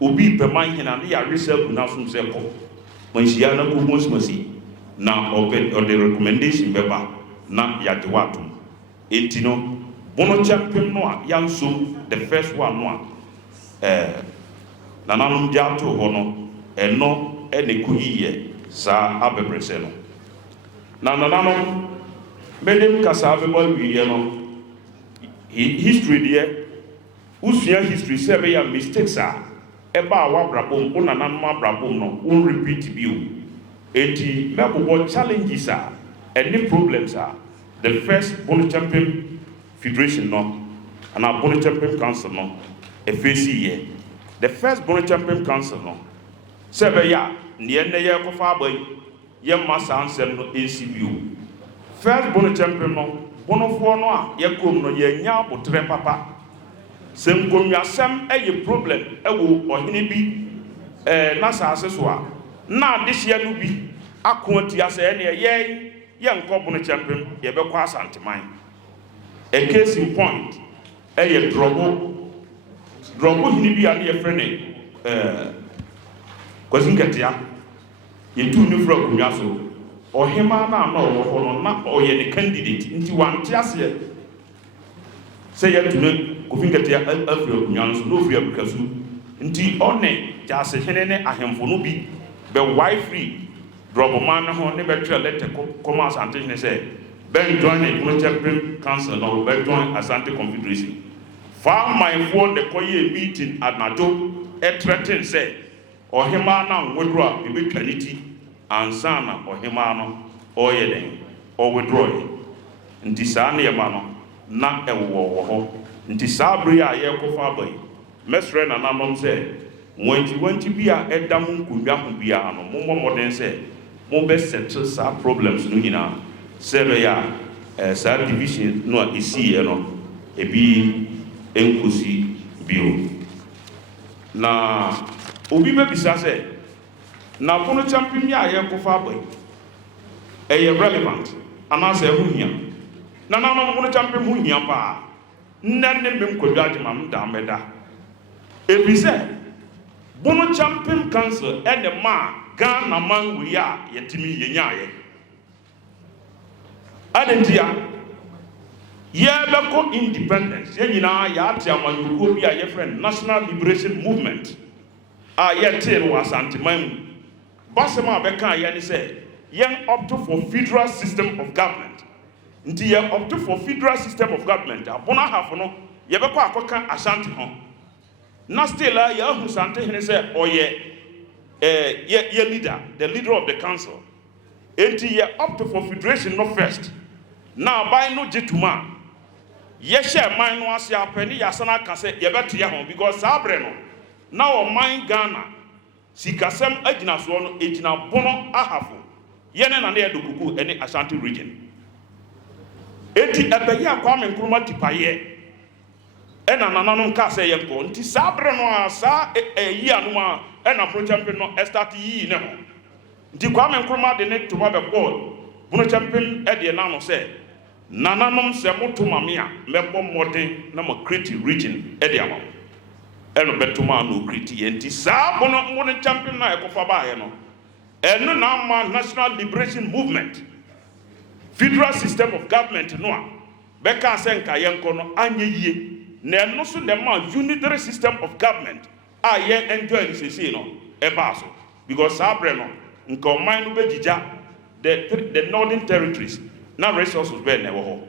obi be manhena na ya resa guna sum se ko manhia na ko mosmasi na open or the recommendation beba na ya de watum entino Bonokyempem no a yanso the first one no na nanum dia to ho no eno ene ko yiye sa abebrese no na nanum medem kasa abebol wiye no history there usua history say be ya mistakes eba wa brabom una nanuma brabom no won repeat bio enti mebo challenges any problems the first Bonokyempem Federation no and our Bonokyempem Council no e face here the first Bonokyempem Council no sebe ya ne ne ye ko fa boy ye masa ansem no NCBO first Bonokyempem no bonofo no a ye kom no ye nya abotre papa sɛ nkonnwasɛm ɛyɛ problem ɛwɔ ɔhene bi n'asase so a na adehyeɛ no bi ako atia sɛ ɛneɛ yɛnkɔ Bonokyempem yɛbɛkɔ Asanteman. A case in point ɛyɛ drɔbo hene bi a ne yɛfrɛ ne Kwasi Nketea yɛtu ne fra akonnwa so ɔhema na ɔwɔ hɔ no na ɔyɛ ne candidate nti wante aseɛ sɛ yɛtu ne Kofi Nketea afiri akonnwa no so na ofiri abikasu nti ɔne gyase hene ne ahemfo no bi bɛwae firi drɔboman no ho ne bɛtwerɛ lɛtɛ kɔma Asante hene sɛ bɛnjoin ne Bonokyempem council na bɛjoin Asante Confederation farmanfoɔ de kɔyɛ meeting anadwo ɛtrɛten sɛ ɔhema na nwodro a ebetwa ne ti ansa na ɔhema no ɔyɛ den ɔwodro nti saa ne yɛma no na ɛwɔ hɔ nti saa bere a yɛkɔfa aba yi mɛsrɛ nananom sɛ wanti bi a ɛda mo nkonnwa ho biara no mommɔ mmɔden sɛ mobɛsettle saa problems no nyinaa sɛ bɛyɛ a saa division no a ɛsiiɛ no ebi ɛnkosi bio na obi bɛbisa sɛ na Bonokyempem a yɛkɔfa aba yi ɛyɛ relevant anaasɛ ɛho hia na nanom Bonokyempem ho hia paa nnɛ ne mmem kwadwa agyema m da mɛda ebi sɛ Bonokyempem council ɛne ma Ghana man wei a yɛtumi yɛnyaayɛ adentia yɛbɛkɔ independence yɛn nyinaa yɛate amanyɔkuo bi a yɛfrɛ National Liberation Movement a yɛtee no wɔ Asanteman mu basɛm a bɛka yɛ ne sɛ yɛn opto for federal system of government nti yɛn opto for federal system of government a Bono ahafo no yɛbɛkɔ akɔka Asante ho na still a yɛahu Asante hene sɛ ɔyɛ yɛ leader, the leader of the council enti yɛ opto for federation no first na aban no gye tuma yɛhyɛ man no ase apɛ ne yɛasana aka sɛ yɛbɛto yɛ ho because saa berɛ no na ɔman Ghana sikasɛm agyina soɔ no ɛgyina Bono ahafo yɛne na ne yɛde kuku ɛne Ashanti region enti ɛbɛyɛ a Kwame Nkrumah tipayɛ ɛna nananom ka sɛ yɛnkɔ nti saa berɛ no a saa yi anom a ɛna Bonokyempem no ɛstart yii ne ho nti Kwame Nkrumah de ne toma bɛkɔɔ Bonokyempem ɛdeɛ na no sɛ nananom sɛ moto mame a mɛbɔ mmɔden na ma create region ɛde ama ɛno bɛtoma no create yɛ nti saa Bonokyempem na ɛkɔfa baeɛ no ɛno na ama National Liberation Movement federal system of government no a bɛka sɛ nka yɛnkɔ no anyɛ yie na ɛno so de ma unitary system of government a yɛ enjoy ne sesei no ɛbaa so because saa berɛ no nka ɔman no bɛgyigya the northern territories na resources bɛɛ na ɛwɔ hɔ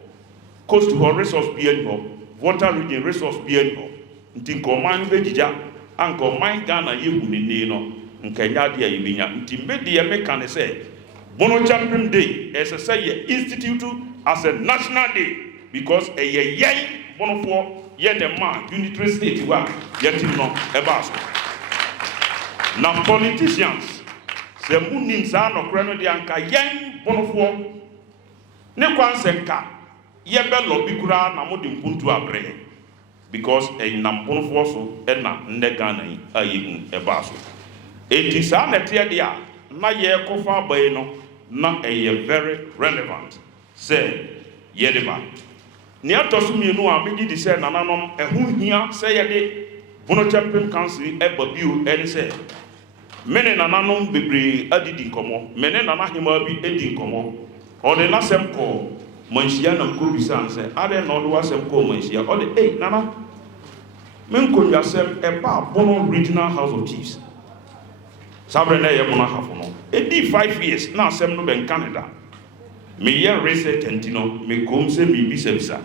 coast hɔ resource bi ani hɔ water region resource bi ani hɔ nti nka ɔman no bɛgyigya anka ɔman Ghana yɛhu ne nee no nka ɛnyɛ adeɛ a yɛbɛnya nti mbɛdeɛ meka ne sɛ Bonokyempem Day ɛsɛ sɛ yɛ institute as a national day because ɛyɛ yɛn Bonofoɔ yɛ ne ma unitary state hɔ a yɛtim no ɛbaa so na politicians sɛ munim saa nɔkorɛ no deɛ anka yɛn Bonofoɔ ne kwan sɛ nka yɛbɛlɔ bi koraa na mode mpuntu abrɛ because ɛnam Bonofoɔ so ɛna nnɛ Ghana yi a yɛhu ɛbaa so enti saa nɛteɛ deɛ a na yɛkɔfa aba yi no na ɛyɛ very relevant sɛ yɛde ba ne atɔ so mmienu a megye di sɛ nananom ɛho hia sɛ yɛde Bonokyempem council ɛba bio ɛne sɛ mene nananom bebree adidi nkɔmmɔ mene nana hema bi adi nkɔmmɔ ɔde n'asɛm kɔɔ manhyia na mkɔbisa sɛ adɛn na ɔde w'asɛm kɔɔ manhyia ɔde nana me nkonnwasɛm ɛbaa Bono regional house of chiefs saa berɛ na ɛyɛ Bono ahafo no ɛdi 5 years na asɛm no bɛnka ne da meyɛ research nti no mekom sɛ mebisabisa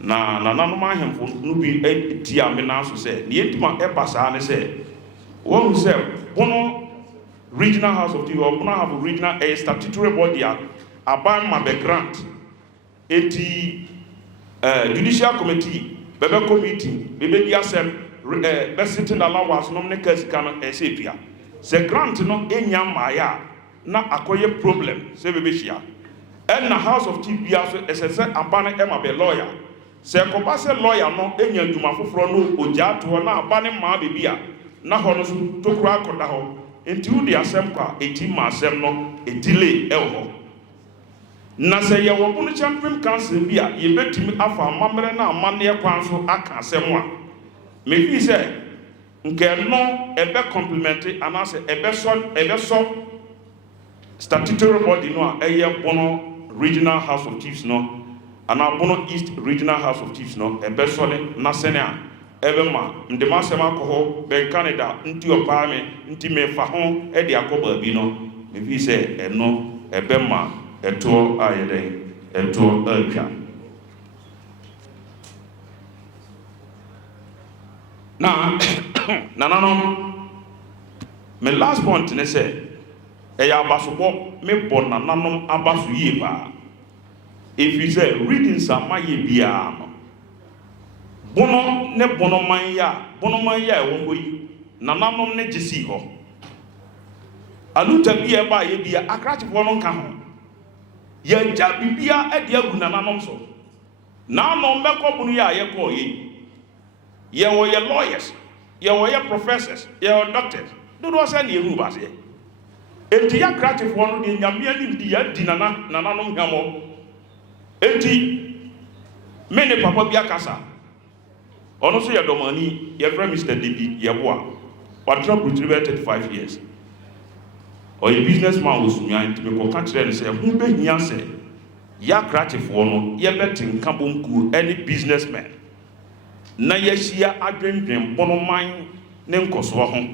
na nananom ahemfo no bi tia me naa so sɛ ne yɛntuma ɛba saa ne sɛ wɔhu sɛ Bono regional house of chiefs or Bono ahafo regional ɛyɛ statutory body a aban ma bɛgrant eti judicial committee bɛbɛkɔ meeting bɛbɛdi asɛm bɛsitting allowance nom ne ka sika no ɛsɛ dua sɛ grant no enya mmaayɛ a na akɔyɛ problem sɛ bɛbɛhyia ɛna house of chiefs bia so ɛsɛ sɛ aba no ɛma bɛ lawyer Se koba se lawyer no enya adwuma foforo no ogya to na aba ne ma bebi a na ho no so tokura akoda ho enti wo di asem kwa eti ma asem no edile ho na se ye wo Bonokyempem council bi a ye betimi afa amamre na amane kwan so aka asem a me fi se nke no ebe complementary anase ebe so statutory body no a eye Bono Regional House of Chiefs no ana Bono East Regional House of Chiefs no ebe so ne na sene a ebe ma ndema asem akoho be Canada nti opa me nti me fa ho e de akoba bi no me fi se eno ebe ma eto ayede eto atwa na nananom me last point ne say eya abasobo me bo nananom abaso yie ba if you say reading samaye bia no bono ne bono man ya e won boyi nananom ne gisi ho aluta bia ba ye bia akrati bono nka ho ye ja bibia e de agu nananom so na no meko bunu ya ye ko ye wo ye lawyers ye wo ye professors ye wo doctors do do say na ehu ba se enti ya creative one de nyame anim di ya di nananom hamo enti me ne papa bia kasa ono so ye domani ye friend Mr. David ye boa watra butribe 35 years or a businessman was me to me catch and say who be hia say ya creative one ye betin kabonku any businessman na yeshia adwendwen bonoman ne nkoso ho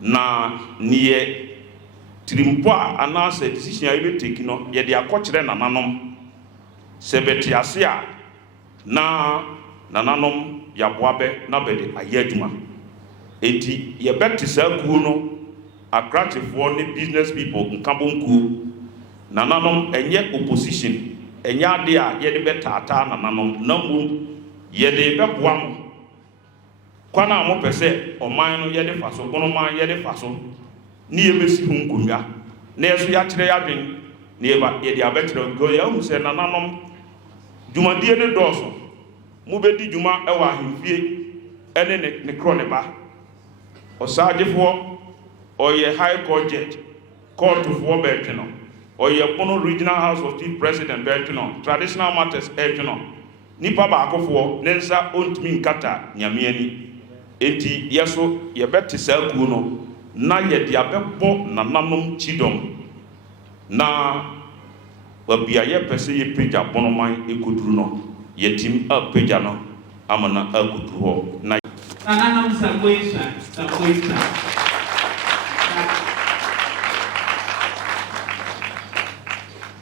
na niye trimpo anase decision ya be take no ye de akokire nananom sebeti ase a na nananom ya boabe na bede ayaduma enti ye beti sakuo no attractive ne business people nkabonku nananom enye opposition enye ade a ye de betata nananom nambu ye de beboam kwana mo pese oman no ye de faso bonoman ye de faso ni ye besi hu nkonwa na yeso ya kire ya dwen ni ye ba ye de abetre go ya hu se nananom dwumadie ne doso mu bedi dwuma e wa ahemfie ene ne krone ba osagefo oye high court judge court for Beltino oye Bono Regional House of Chief President Beltino traditional matters Beltino nipa ba akofo nensa ontimi nkata nyamiani enti yeso ye beti saku no na ye dia bebo nananom chidom na wabia ye pese ye peja bonoman ekoduru no yetim a peja no amana akuduru ho na nananom saboisa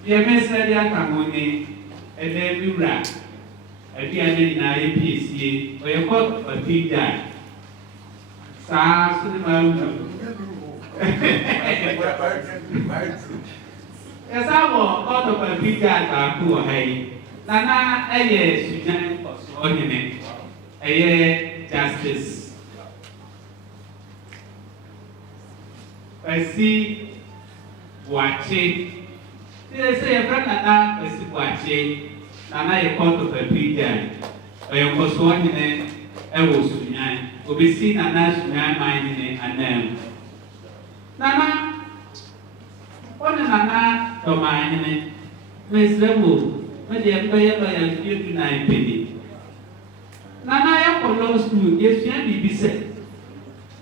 ye mesari akamoni ele biura ebi ane na APC oye ko papida sa sunima esamo ko papida ta ku hai nana eye sujan oso Hene eye justice Pasi Wache. They say a friend Nana Pasi Wache. Nana ye call to Papida. Or your Hene Ewo Sunyan. Obisi Nana Sunyan Mine and them. Nana One Nana Tomine Miss Level. But they are very loyal to 9 penny. Nana ya law school, yes, you be said.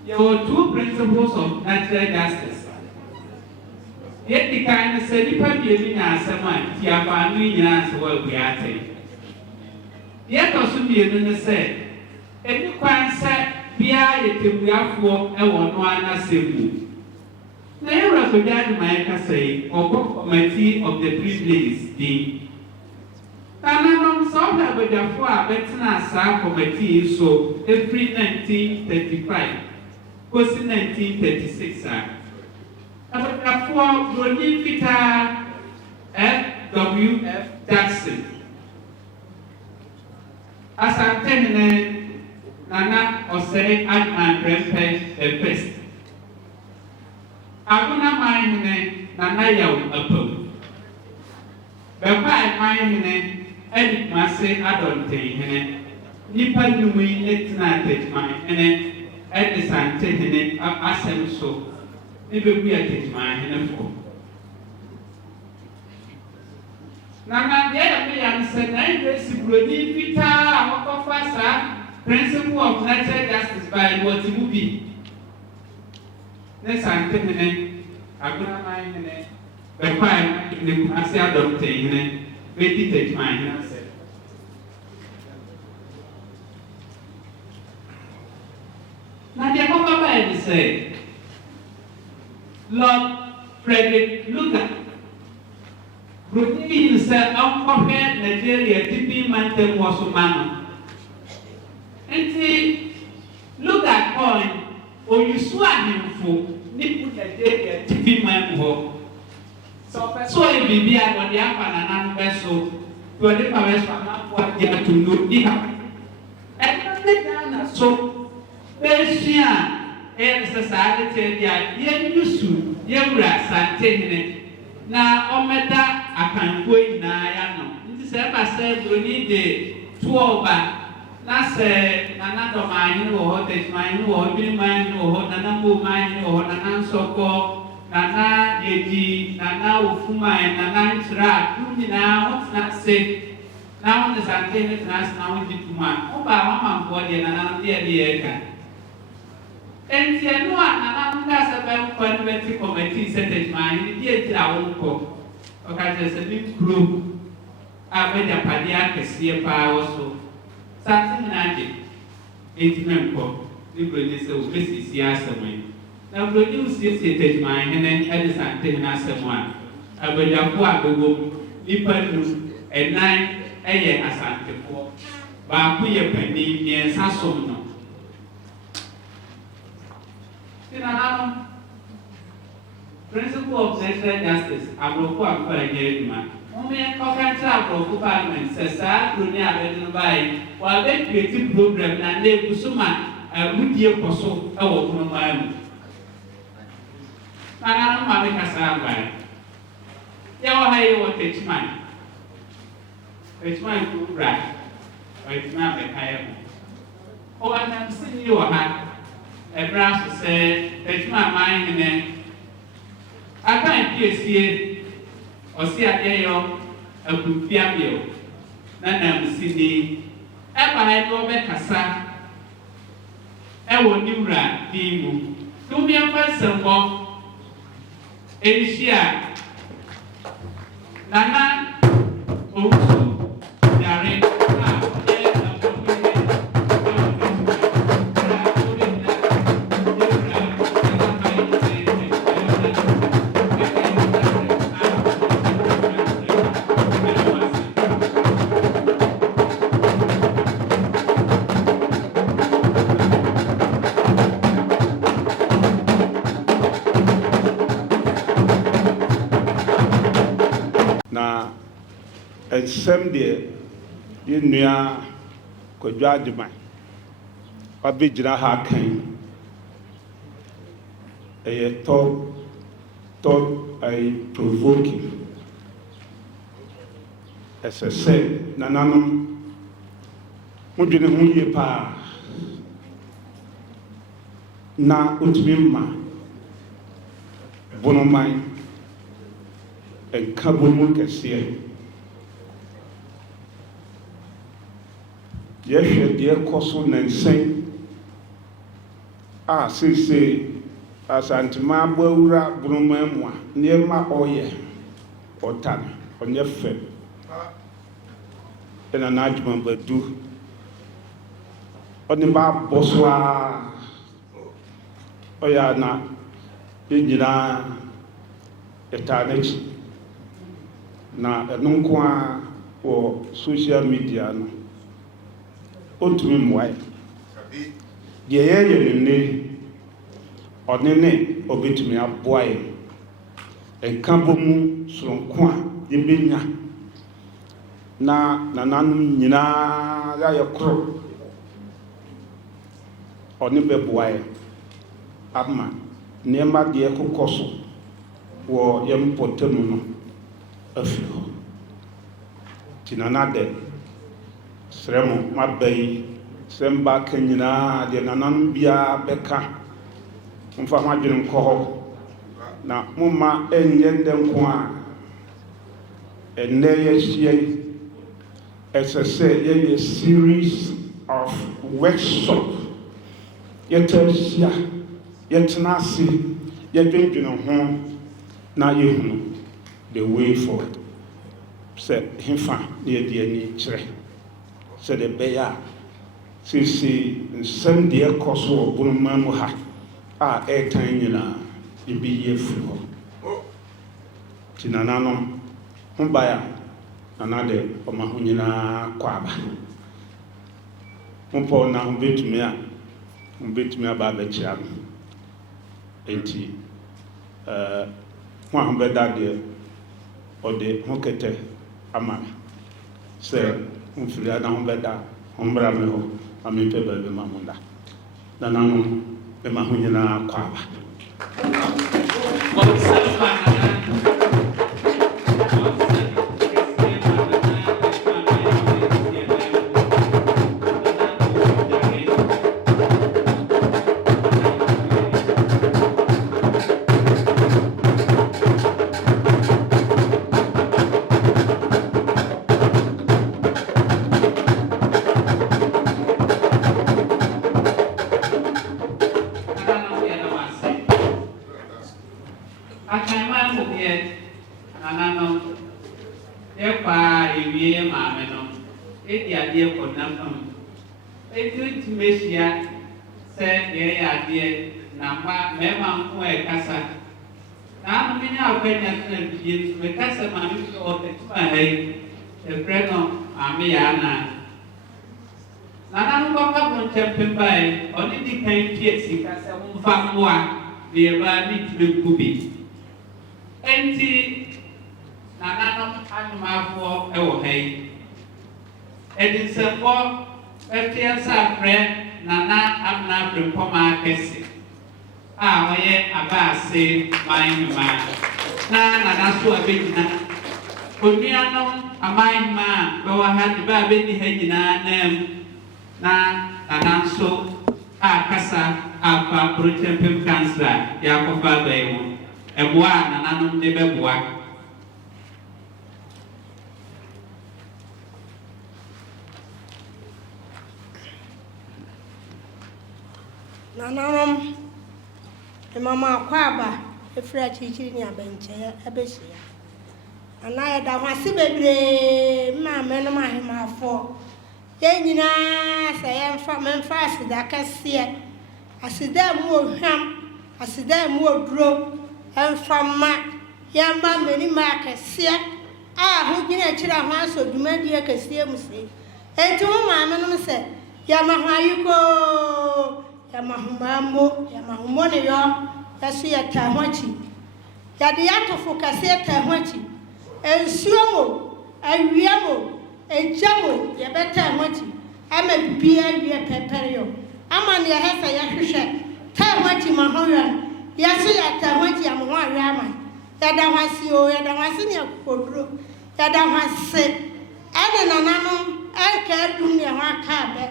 There were two principles of natural justice. Yet the kind of said, if I be as someone, your family as well be at it. Yet also be a said, and you can say, be I a we have for a one assembly. Never forget my say, or committee of the privileged day. Nananom so na bedafo a betina sa committee so every 1935 kosi 1936 abedafo Broni Peter F.W.F. Jackson Asante Hene Nana Osei Adman the first Aguna Mai Hene Nana Yaw Apo Beba Mai Hene ɛne Kumasi adɔnten hene nipa nnum yi ne tena Tejman hene ɛde Sante hene asɛm so ne bɛbu yɛ Tejman hene fo na deɛ yɛ me yam sɛ na ɛyɛ Buroni fitaa a wɔkɔfa saa principle of natural justice by wɔte mu bi ne Sante hene Agunaman hene bɛkwae ne Kumasi adɔnten hene bɛdi Tejman hene asɛm. Now, the Bible says, Lord Frederick Luther, Bruni himself, uncovered Nigeria, tipping mountain was a man. And see, look at point, or you swat him for Nippon Nigeria, tipping mountain. So, if you be at what the Apan vessel, to a different vessel, what you have to do, and then so. Persia and society, yen yusu, yemra Sante na omeda akanko na ya no. Nti se ba se Broni de 12 na se nana do man wo ho Tejman wo bi man wo ho nana mo man wo ho nana nsoko nana yeji nana ofuma nana ntra nyina ho na se na ho Sante ne trans na ho dituma o ba mama mbo de nana de ka. And you know, I'm not about parliamentary committee Tejman, yet I won't go. Okay, there's a big group. I made a padiac, see power so. Something magic. 80 members, the British Mrs. Yassaway. Now, produce this Tejman and then Edison Tenasa one. I will have go, Nippon, and 9 a year as Sante. But we are penny and Sassono. Principle of natural justice, Abroko Akwa Yedma. Only contract of Parliament says, Bruni Aben by while they creative program and they Kusuma, a good year for so, our Kumam. Nana Mamma Casaba. Yawa or Tejman. Tejman good right, or it's not a higher. Oh, I'm seeing you a hat. A brass said, Tejman mine and then I can't see or see a day of a good piano. Nana Sydney, ever had over Cassa. I will do that, Dimu. Do me a person of Asia. Nana, also, Darren. Some day, you know, could judge my original hacking a thought a provoking. As I said, Nanam, would you know ye pa? Na utmima Bonomai and Kabumukas. Yes, dear Coson and Saint. Say, as Antima Bora Brumemwa, near my oye, or tan, on your fed. And an argument but do. On the bar Boswa Oyana, Injina, eternity. Na a non or social media. Ontumi mwai ye ye ne onene obetumi aboaye enkabomu soronko a yebenya na nananum nyina ya yekro oni beboaye ama nema de ekokoso wo yempotemu no afiro Tinanade, Sremo, Mabay, Semba Kenyina, the Nanambia Beka, Mfamajin Koho, na Mumma Enyendem Kwa, and Neye as I say, a series of workshops. Yet, Nasi, yet, home, now you the way forward. Said him, near the nature. Said the Bear, see, send the Koso, Bunumamuha, airtime, you be ye full. Tinanano, Humbaya, another Omahunina Quaba. Umpo na umbit me about the child. 80 100 or the Hokete Amana. Say, Umfiliana Humbeda, Umbrameho, Amipe Mamunda. Nanano, the Mahunina Quaba. Bonokyempem by only the kind PSC Casa Famua, the Rani to Kubi. Empty Nananum Animal for Ewohey. And in some more, FTS friend Nana Amna from Poma Kessi. Ah, where Abba say, my man. Nana, so a bit now. Uniano, a mind man, go ahead, baby, Hedina name. Na nananso akasa apa Bonokyempem kansla ya kofa bayo eboa nananom de beboa nananom mama kwaba efra chichiri ni abenche ebesia ana da hwase bebre ma menom ahemafo Yenina say memfa asida kese asida mu ohwam asida mu oduro emfama yamba meni ma kese ho gina kira ho asodumadi kese mu se enti wo ma menom se yama hwayiko yama humo ne yo yaso ya tahwachi ya de atofo kese tahwachi ensuomo awiamo ejamo ye beta hwachi ama bibia wie peperio ama ne hesa ya hwehwe ta hwachi mahora ya so ya ta hwachi amho awe ama ya da hwasi o ya da hwasi ne akoduro ya da hwase ene nanano aka dum ya hwa ka be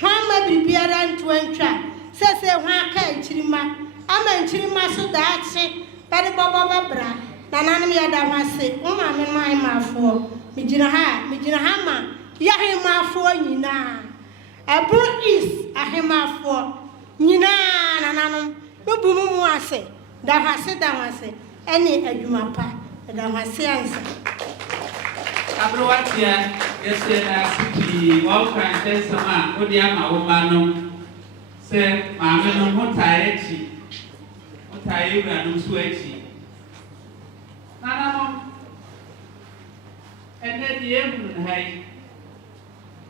hwa ma bibia ran twantwa sese hwa ka nchirima ama nchirima so da achi bade bobo babra nanano ya da hwase o ma me mai mafo Mijina ha ya hemafo nyina abro is ahemafo nyina nananom bobumu mu ase da hase ene adwuma pa da hase ansa abro watia yese na siki wo kan sama odi ama wo ba no se maame no hotae wura no so achi nananom and then the emblem high.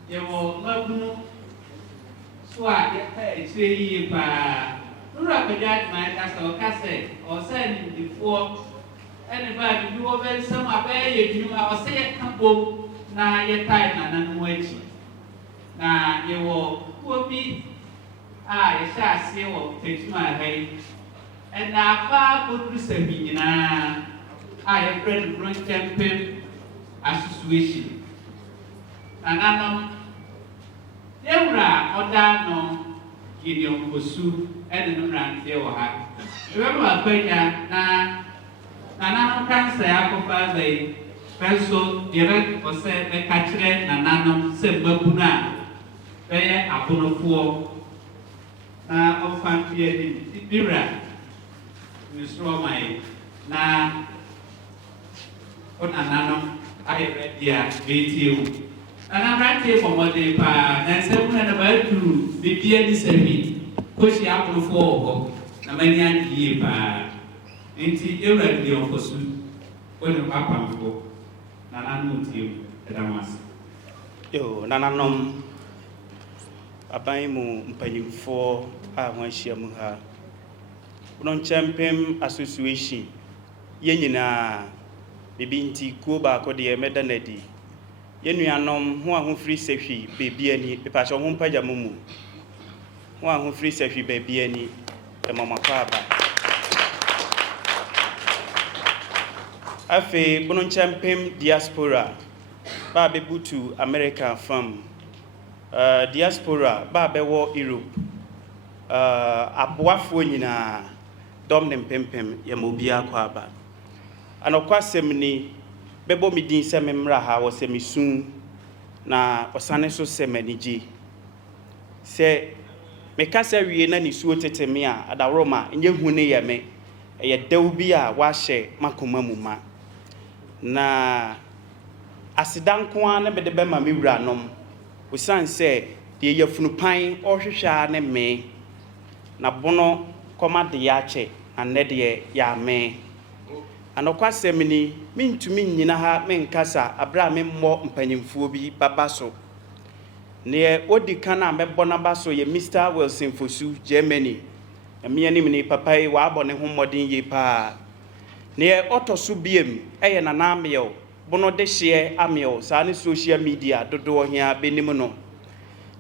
You will not know. So I get 3 years by Rapid my castle or send before anybody do over some away. You are say a couple now your time and waiting. Now you will be I shall see what takes my head. And now far put to say me I have read Bonokyempem association nananom ewura oda no Gideon Kosu and the Numrante or her. Remember, Quenya, Nanano cancer, Akofa, the pencil, direct or say, the catcher, Nanano, Sembabuna, Bear, Abono, of Fanfia, Dira, Miss Romay, na on Nanano, I read here, BTU. And I'm right here for what they pa, and 7 and about to be dearly serving. Push the apple for na many year pa. Ain't it already on pursuit? When the papa for Nanano team at Damas. Yo, Nananom Abaimu Mpanyim for one share Muha. Bonokyempem Association. Yenina Bibinti Kuba Kodi Medanedi. Yenuanom ho a ho free sehwi bebi ani pepacho ho mpaja mumu ho a ho free sehwi bebi ani e mama kwa aba afi Bonokyempem Diaspora ba bebutu American farm Diaspora ba bewo Europe aboafo nyina dom ne mpempem ya mobia kwa aba anokwa semni bebo mi din se memra ha wo se misun na osane so se maniji se meka se wie na ni suo teteme a adaroma enye hune ye me ye dew bi a wa hye makoma muma na asidanko a na bede be ma me wura nom usan se de ye funupan ohwehwa ne me na bono koma de ya che na de ya me anokwa semni mintumi nyina ha menkasa abra me mmɔ mpanyimfuo bi baba so ne odika na mebɔ na baso ye Mr. Wilson Fosu Germany emi anim ni papa yi wa abɔ ne ho mmɔden ye pa ne otoso biem eye na na ameo bono de hye ameo sa ne social media dodo ohia benim no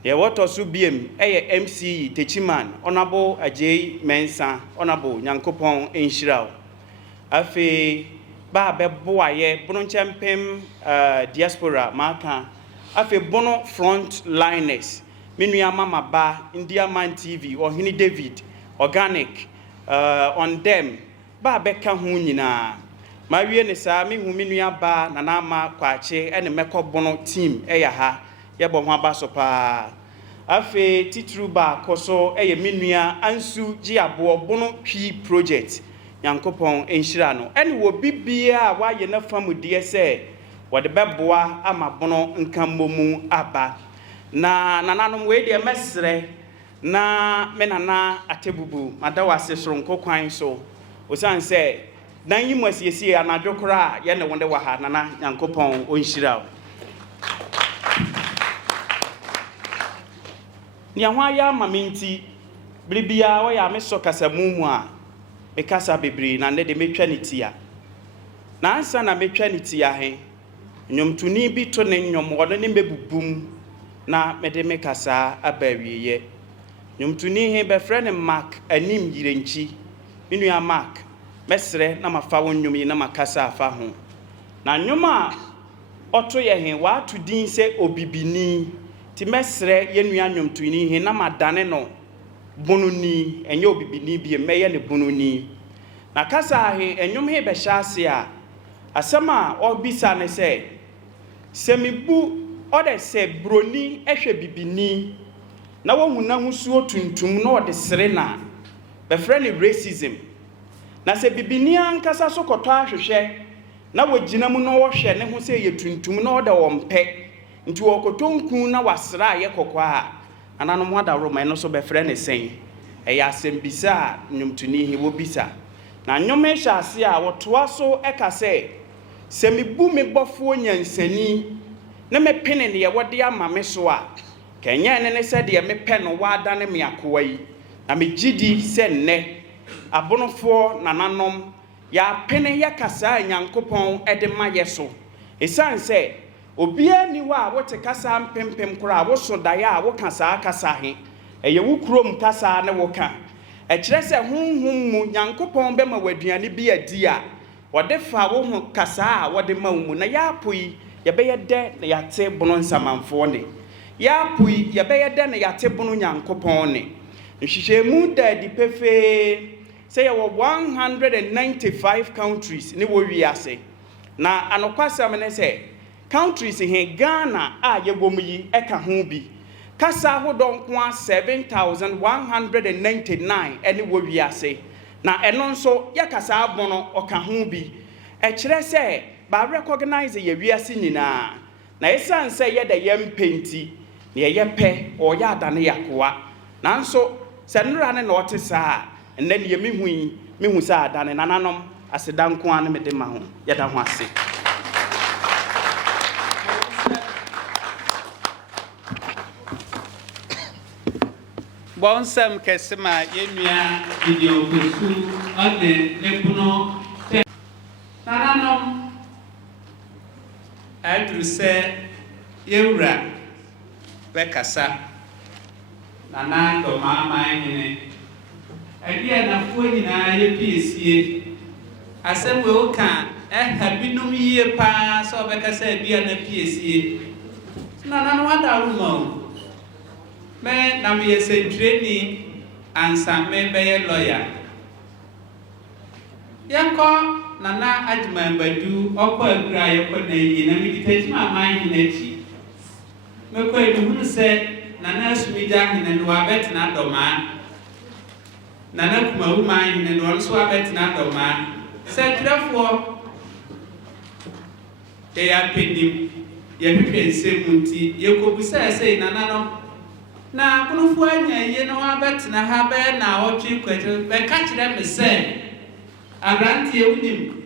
ne otoso biem eye MC Techiman onabo ajei mensa onabo nyankopɔn enhyiraw afi ba beboaye Bonokyempem Diaspora maka afi bono front liners menua mama ba India Man TV or Hene David organic on them ba beka ho nyina ma wie ne sa me hu menua ba na na ma kwache ene mekọ bono team eya ha ye bo ho aba so pa afi titru ba koso eye menua ansu gi abo bono twi project Yankopon enhyira no ene wo bibia wa ye na famudie se wo de beboa ama bono nkammomu aba na nananom we de mesre na menana atebubu madawase soronko kwan so osan se dan yi mwasiesi anadwokora ye ne wonde wa ha nana Yankopon onhyira ni ahwa ya maminti bribia wo ya meso kasamumu a mekasa bebre na ne de metwa ne tia na ansa na metwa ne tia he nnwomtuni bi to ne nnwom wodo ne mbebubum na mede mekasa abawiye nnwomtuni he be frɛ ne Mark anim yirenchi menua Mark mesre na mafa wo nnwom yi na makasa afa ho na nnwom a oto ye he wa to din se obibini ti mesre ye nua nnwomtuni he na madane no bononi enye obibini bi meye ne bononi na kasa he enwom he be hyase a asema obisa ne se semibu ode se broni ehwe bibini na wohuna husuo tuntum na ode sere na be frɛ racism na se bibini ankasa so kɔtɔ ahwehwɛ na wogina mu no wohwɛ ne ho se ye tuntum na ode wompe nti wokɔtonku na wasra ye kɔkɔ a ananom wada Roma no so be frɛ ne sen eya asembisa nnwomtuni he wo bisa na nnwome hyase a wotoa so eka se semibu me bɔfo nyansani na mepene ne ye wode ama me so a kenya ne se de me pɛ no wada ne me akoa yi na me gidi se nne abonofo nananom ya pene ye kasa Nyankopɔn ede ma ye so esan se obia ni wa wote kasa mpempem kora wo so dae a wo kasa kasa he eye wo kurom kasa ne wo ka e kire se honhom mu Nyankopɔn be ma waduane bi adi a wode fa wo ho kasa a wode ma wo mu na ya poi yɛbɛyɛ dɛ na yɛate bono nsamanfoɔ ne yɛapoi yɛbɛyɛ dɛ na yɛate bono nyankopɔn ne nhyehyɛmu da adi pefee sɛ yɛwɔ 195 countries ne wɔ wiase na anokwasɛm ne sɛ countries he Ghana a yɛwɔ mu yi ɛka ho bi kasa ahodoɔ nko a 7,199 ɛne wɔ wiase na ɛno nso yɛkasa abono ɔka ho bi ɛkyerɛ sɛ ba recognize yɛ wiase nyinaa na ɛsan sɛ yɛda yɛmpenti na yɛyɛ pɛ ɔyɛ adane yakoa nanso sɛ nnora ne na ɔte saa ɛnɛ ne mehu sɛ adane nananom aseda nko a ne mede ma ho yɛda ho ase. Bonsam kesema yenua video kusu ode nepuno nananom adru se yewura bekasa nana do mama hene ade na fo nyina ye piesie asem we o kan habinum yie pa so bekasa bia na piesie nana no wada rumo me na me say training ansa me be lawyer yanko nana adman badu okọ agura yakọ na yi na me ditaji mama yi na chi me ko ehunu se nana asumija hene no abet na doma nana kumawu ma hene no so abet na doma se trefo e ya penim ye hwehwe nsemunti ye ko busa se nana no na kunufu anya ye no abetna ha be na otwe kwaje be ka kire me se agrantie unim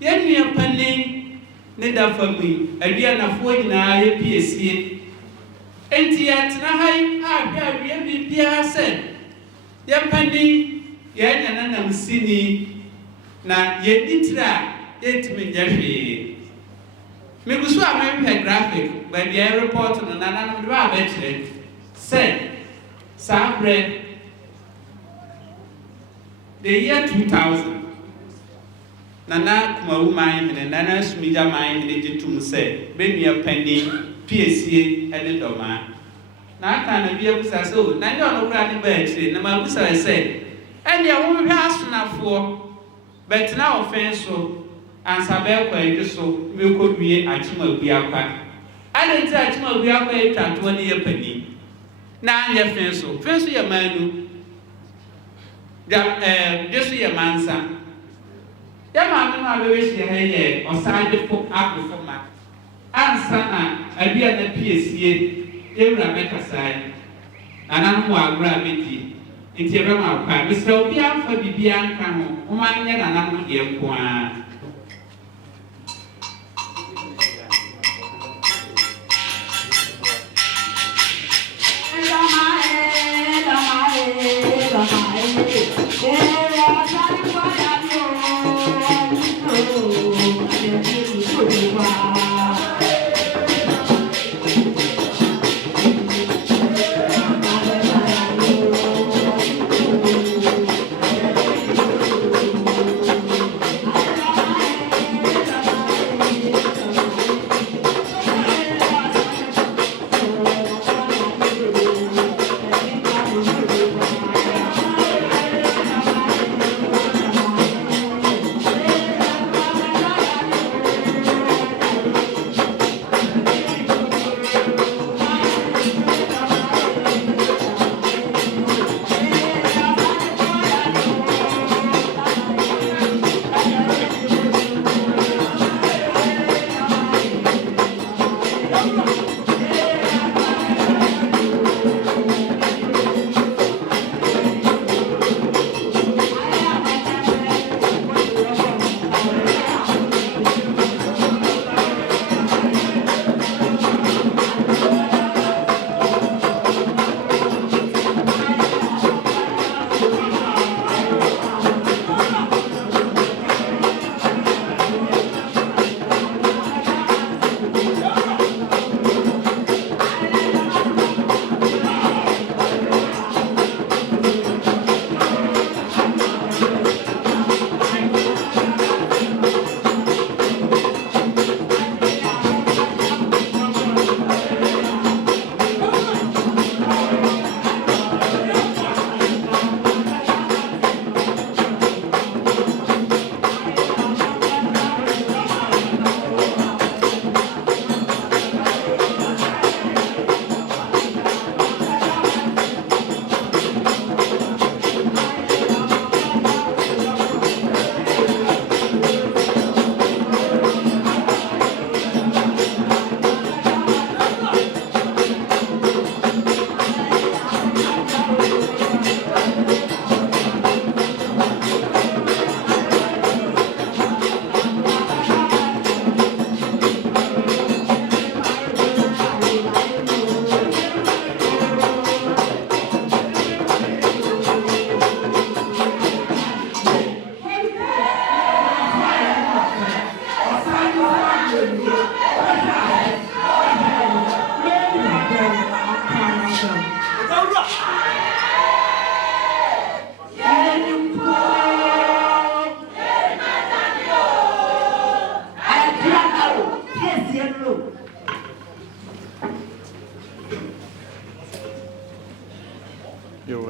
ye nua panin ne da famui adua na fo nyina ye piesie enti ya tena hai a bia bia bibia se ye panin ye nya na nam sini na ye ditira etimi nyahwe me gusu a me graphic ba bia report no na no do abetire said, Sabre, the year 2000, Nana Kumaru mine and Nana Smija mine in the Tum said, bring me a penny, PSC, and the Dormaa. Now, can be able to so, Nana no granny bed, Namabusa said, and your woman has enough for, but now offense so, and Sabel so, we could be a Chima Biaka. I didn't say Chima Biaka 20 year penny. Na ye fenso ye manu jesu ye mansa ya ma me ma be we she ye osade po akofo ma ansa na abia na piesie ewura mekasai ana mo agura meti nti e be ma kwa misra obi amfa bibia nka ho o ma nye na na mo ye nko a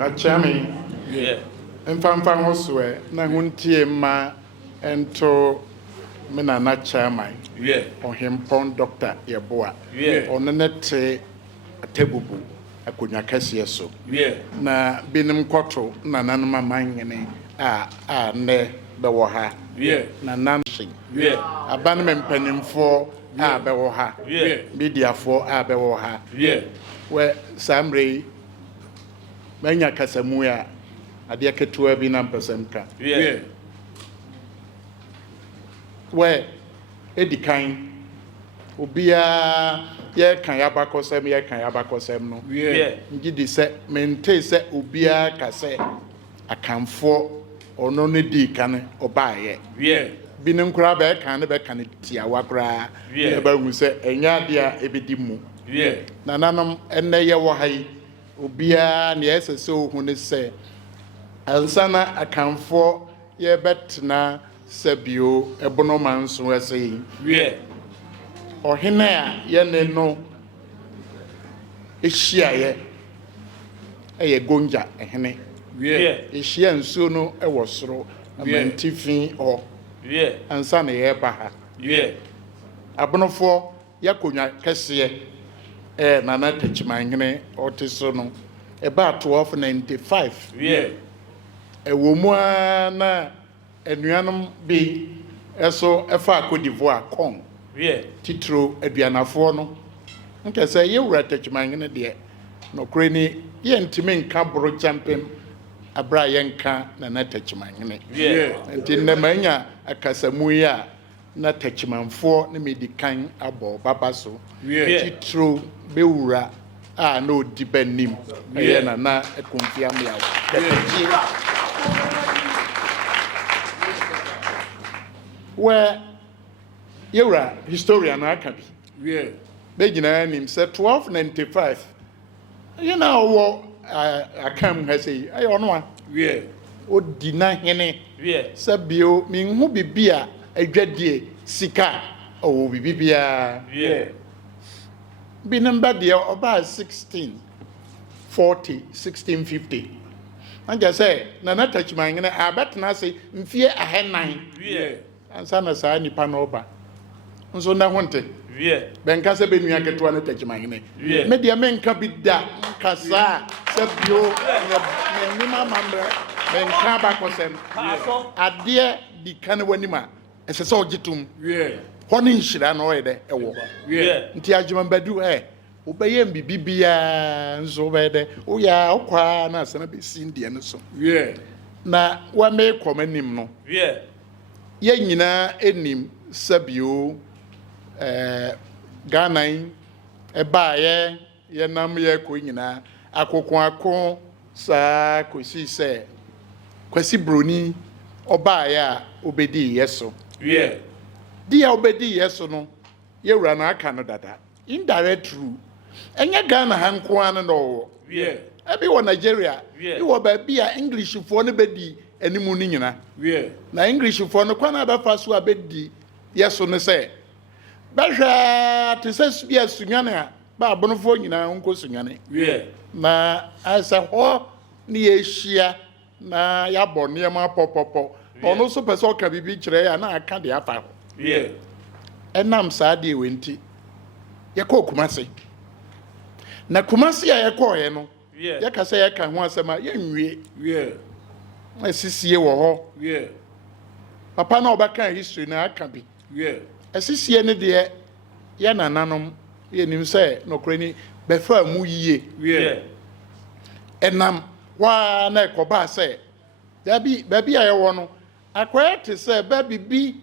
achame mfamfa ho so na huntie ma ento me na chairman Ohempon Dr. Yeboa onenete atebubu akonya kase so na binim kwoto na nanoma manyene a ne bewo ha na nanshi aban mempanimfo a bewo ha mediafo a bewo ha we samre manya kasamu ya ade ketua bi na mpasamka we edikan obia ye kan yabakosem no ngidi se mente se obia kase akamfo ono ne di kan obaaye binin kura be kan ne be kan tiawa kura e ba hu se enya dia ebedi mu nananom enne ye wo hai obia ne esese ohu ne se ansana akamfo ye betna sabio ebono manso ese Hene a ye ne no ehia ye gonja Hene ehia nsuo no ewo soro amantifin o ansa na ye ba ha abonofo yakonya kese nana tachiman Hene otiso no eba 1295 ewo mu na enuanom bi eso efa Cote d'Ivoire kon titro aduanafo no nke se ye wura tachiman Hene de no kreni ye ntime nka Bonokyempem abra ye nka na tachiman Hene ntinne manya akasamu ya na tachimanfo ne medikan abo baba so titro bewura a na odi banim ye na ekonfia mlawo where yewra historian akabi be gina nim say 1295 you know wo akam ha say ay ono a odi na Hene sabio min hu bibia adwadie sika o bibia binamba de oba 1650 anja say na tachiman Hene abetna say mfie ahenan ansa na saa nipa na oba nso na honte benka se benua keto na tachiman Hene media menka bida kasa sabio ne nima mamre benka ba kosem ade di kan wanima ese se ogitum honi nhira na oyede ewo nti adwuma badu obeyem bibia nso bede oya okwa na asana be sindie no so na wa me komanim no ye nyina enim sabio Ghana eba ye nam ye ko nyina akoko sa kosi se kwasi broni oba ya obedi yeso dia obedi yeso no ye wura na aka no dada indirect true enya Ghana hanko an no ebi wo Nigeria bi wo ba bia English fo no bedi animu ni nyina na English fo no kwana ba fa so abedi yeso no se ba hwa te se bia sunwane a ba abonofo nyina nko sunwane na asa ho ni ehia na ya bonne ma popopo ono so pese o ka bibi kire ya na aka de afa ho enam saa de wenti ye ko Kumasi na Kumasi ya ye ko ye no ye ka se ye ka ho asema ye nwie asisie wo ho papa na obaka history na aka bi asisie ne de ye nananom ye nim se no kreni be fa mu yiye enam wa na ekoba se dabi baby aye wo no akwete se baby bi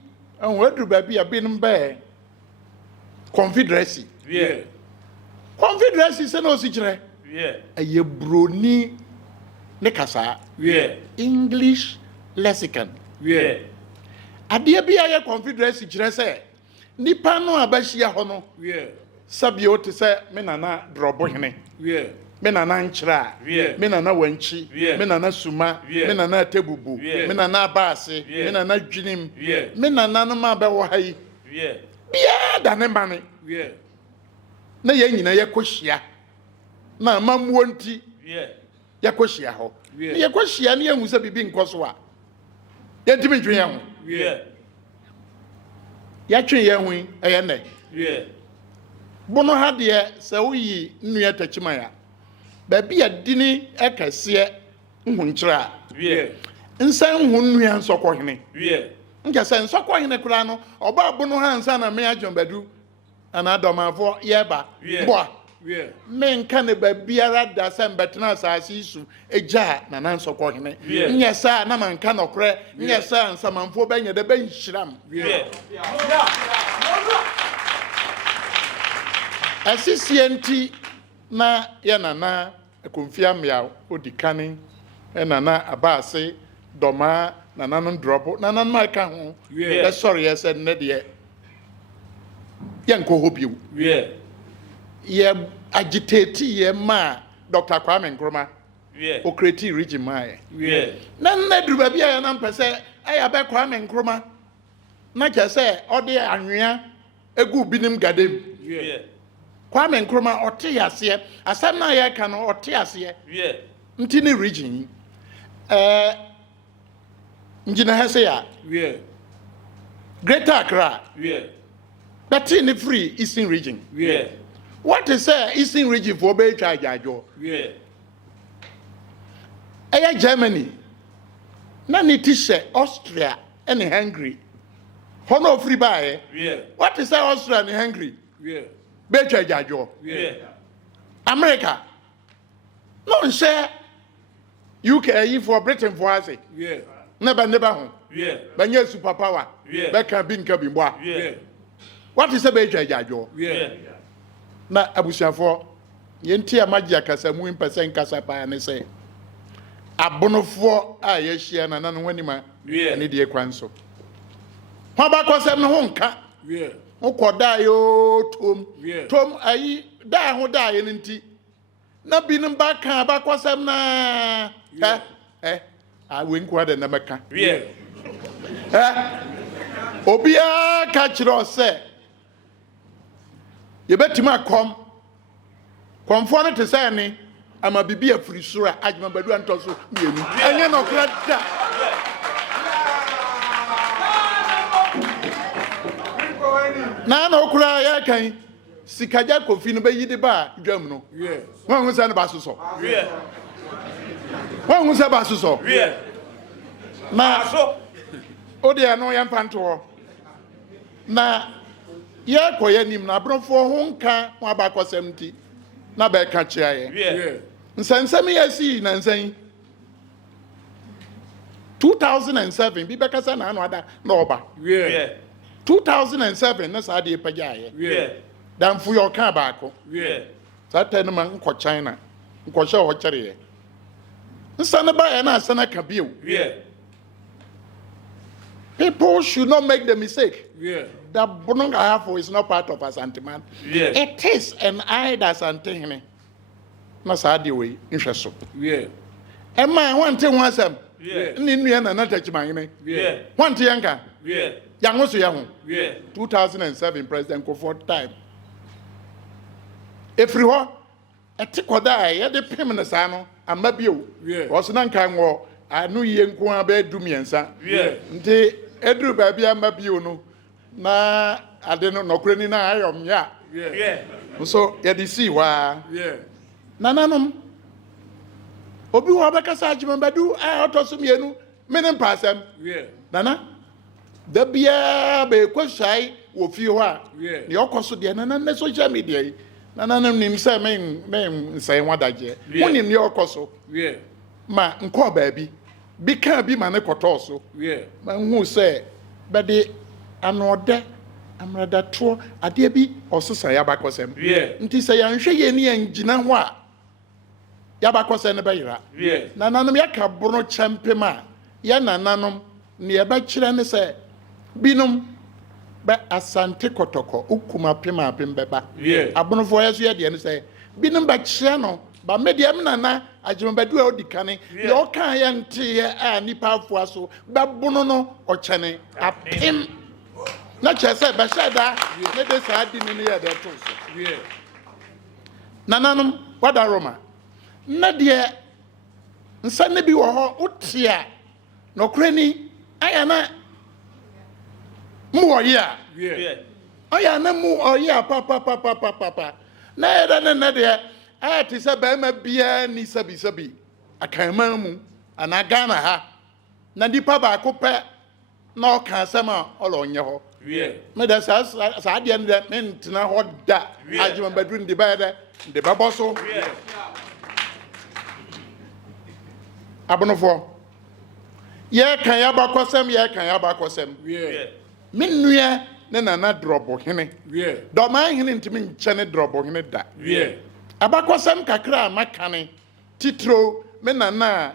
anwadu baby abinum be confederacy confederacy se no si kire aye broni ne kasa English lexicon ade bi aye confederacy kire se nipa no abahia ho no sabio te se me nana drobo Hene me nana nchira me nana wanchi me nana suma me nana tebubu me nana baase me nana dwinim me nana no ma be wo hai bia da ne mane na ye nyina ye kohia na mamuo nti yɛkɔhyia hɔ ne yɛkɔhyia ne yɛhu sɛ biribi nkɔ so a yɛntimi ntwe yɛn ho yɛtwe yɛn ho ɛyɛ nnɛ bono ha deɛ sɛ woyi nnua takyiman a baabi a dini ɛkɛseɛ nhunkyerɛ a nsa nhu nnua nsɔkɔhene nkɛ sɛ nsɔkɔhene koraa no ɔba bono ha nsa na me adwɔmbadu ana dɔmanfoɔ yɛba boa menka ne baabiara da sɛ mbɛtena asase yi so ɛgya na nsɔkɔhene nyɛ saa na manka nɔkorɛ nyɛ saa nsamanfoɔ bɛnyɛ dɛ bɛnhyiram ɛsisie nti na yɛ nana Kofi amia odi kane nana abase Dormaa nana no drop nana no aka ho the sorry yɛ sɛ ne deɛ yɛnkɔ hɔ bio yɛ agitate yɛ ma Dr. Kwame Nkrumah o create region mae na nna duru baabi a yɛ nam pɛ sɛ ɛyɛ bɛ Kwame Nkrumah na kyɛ sɛ ɔde anwea egu binim gadem Kwame Nkrumah ɔte aseɛ asɛm na yɛ ka no ɔte aseɛ nti ne region njina ha sɛ ya Greater Accra bɛte ne free Eastern region what is Eastern region for be twa adwajo ɛyɛ Germany na ne ti hyɛ Austria and Hungary hono free by what is Austria and Hungary be twa adwajo America no share UK for Britain for us never ho banya superpower be can be nka bi mboa what is be twa adwajo na abusuafo yenti amagia kasa mu mpese nkasa pa ne se abonofo a yehia na nanu wanima ne de kwanso ho ba kosem ne ho nka ukoda yo tom ayi da ho da ye nti na binim ba kan ba kosem na a wenku da na meka obia ka kiro se yebetima komfo no te say ne ama bibi afiri soro a adwuma badu antoso mienu enye no kra da na okura ya kan sikaja Kofi no bayidi ba dwam no won hu se ne ba soso won hu se ba soso na so odi no ya mpanto na ye koye nim na brofo ho nka ho abakosem ti na be ka chia ye nsansam ye si na nsan 2007 bi be kasa na anu ada na oba 2007 na sa de pagya ye dan fu yo ka ba ko sa tanu man nko China nko hye ho kere ye nsan ba ye na asana ka biu people should not make the mistake that Bononga Hafo is not part of Asanteman. It is an eye that's Antehene. Nasadi way, interesting. And my one thing was them. Ninian and not touch my name. One Tianka. Young was young. 2007 President Kofi time. If you are a tick or die, at the permanent sano, and maybe you was an unkind I knew you in Kuabe Dumiansa. Edru baby maybe you know. Na adeno nokreni na ayom ya so ye di si wa nananom obi wo abekasa ajima badu a otoso mienu menem pasem nana da bia be kwashai wo fi ho a ne okoso de nana na social media yi nananom nim se men nsai wadaje wonim ne okoso ma nko baabi bi ka bi ma ne kotoso ma hu se bade anode amrada to ade bi osesa yabakosem nti se yanhwe ye ne angina ho a yabakosem ne bayira nananom yaka Bonokyempem a ya nananom ne yabakire ne se binom ba asante kotoko ukumapem apem beba abonofo yeso ye de ne se binom ba kire no ba mediam nana ajimabadu a odikane ye okan ye nte a nipa afo aso ba bono no ochene apem na chese be sheda ne de sa adi ni ye de to so nananom wada Roma na de nsa ne bi wɔ hɔ wotia nokore ni aya na mu ɔyɛ a aya na mu ɔyɛ a papa na ɛda ne ne deɛ aya te sɛ bɛrima biara ni sabi akanman mu ana Ghana ha na nipa baako pɛ na ɔka asɛm a ɔlɔ ɔnyɛ hɔ me da saa deɛ no dɛ mentena hɔ da agyema baduru nde bɛyɛ dɛ nde bɛbɔ so abonofoɔ yɛka yɛabakɔsɛm me nnua ne nana drɔbo hene dɔmaa hene ntimi nkyɛ ne drɔbo hene da abakɔsɛm kakra a makane titiro me nana a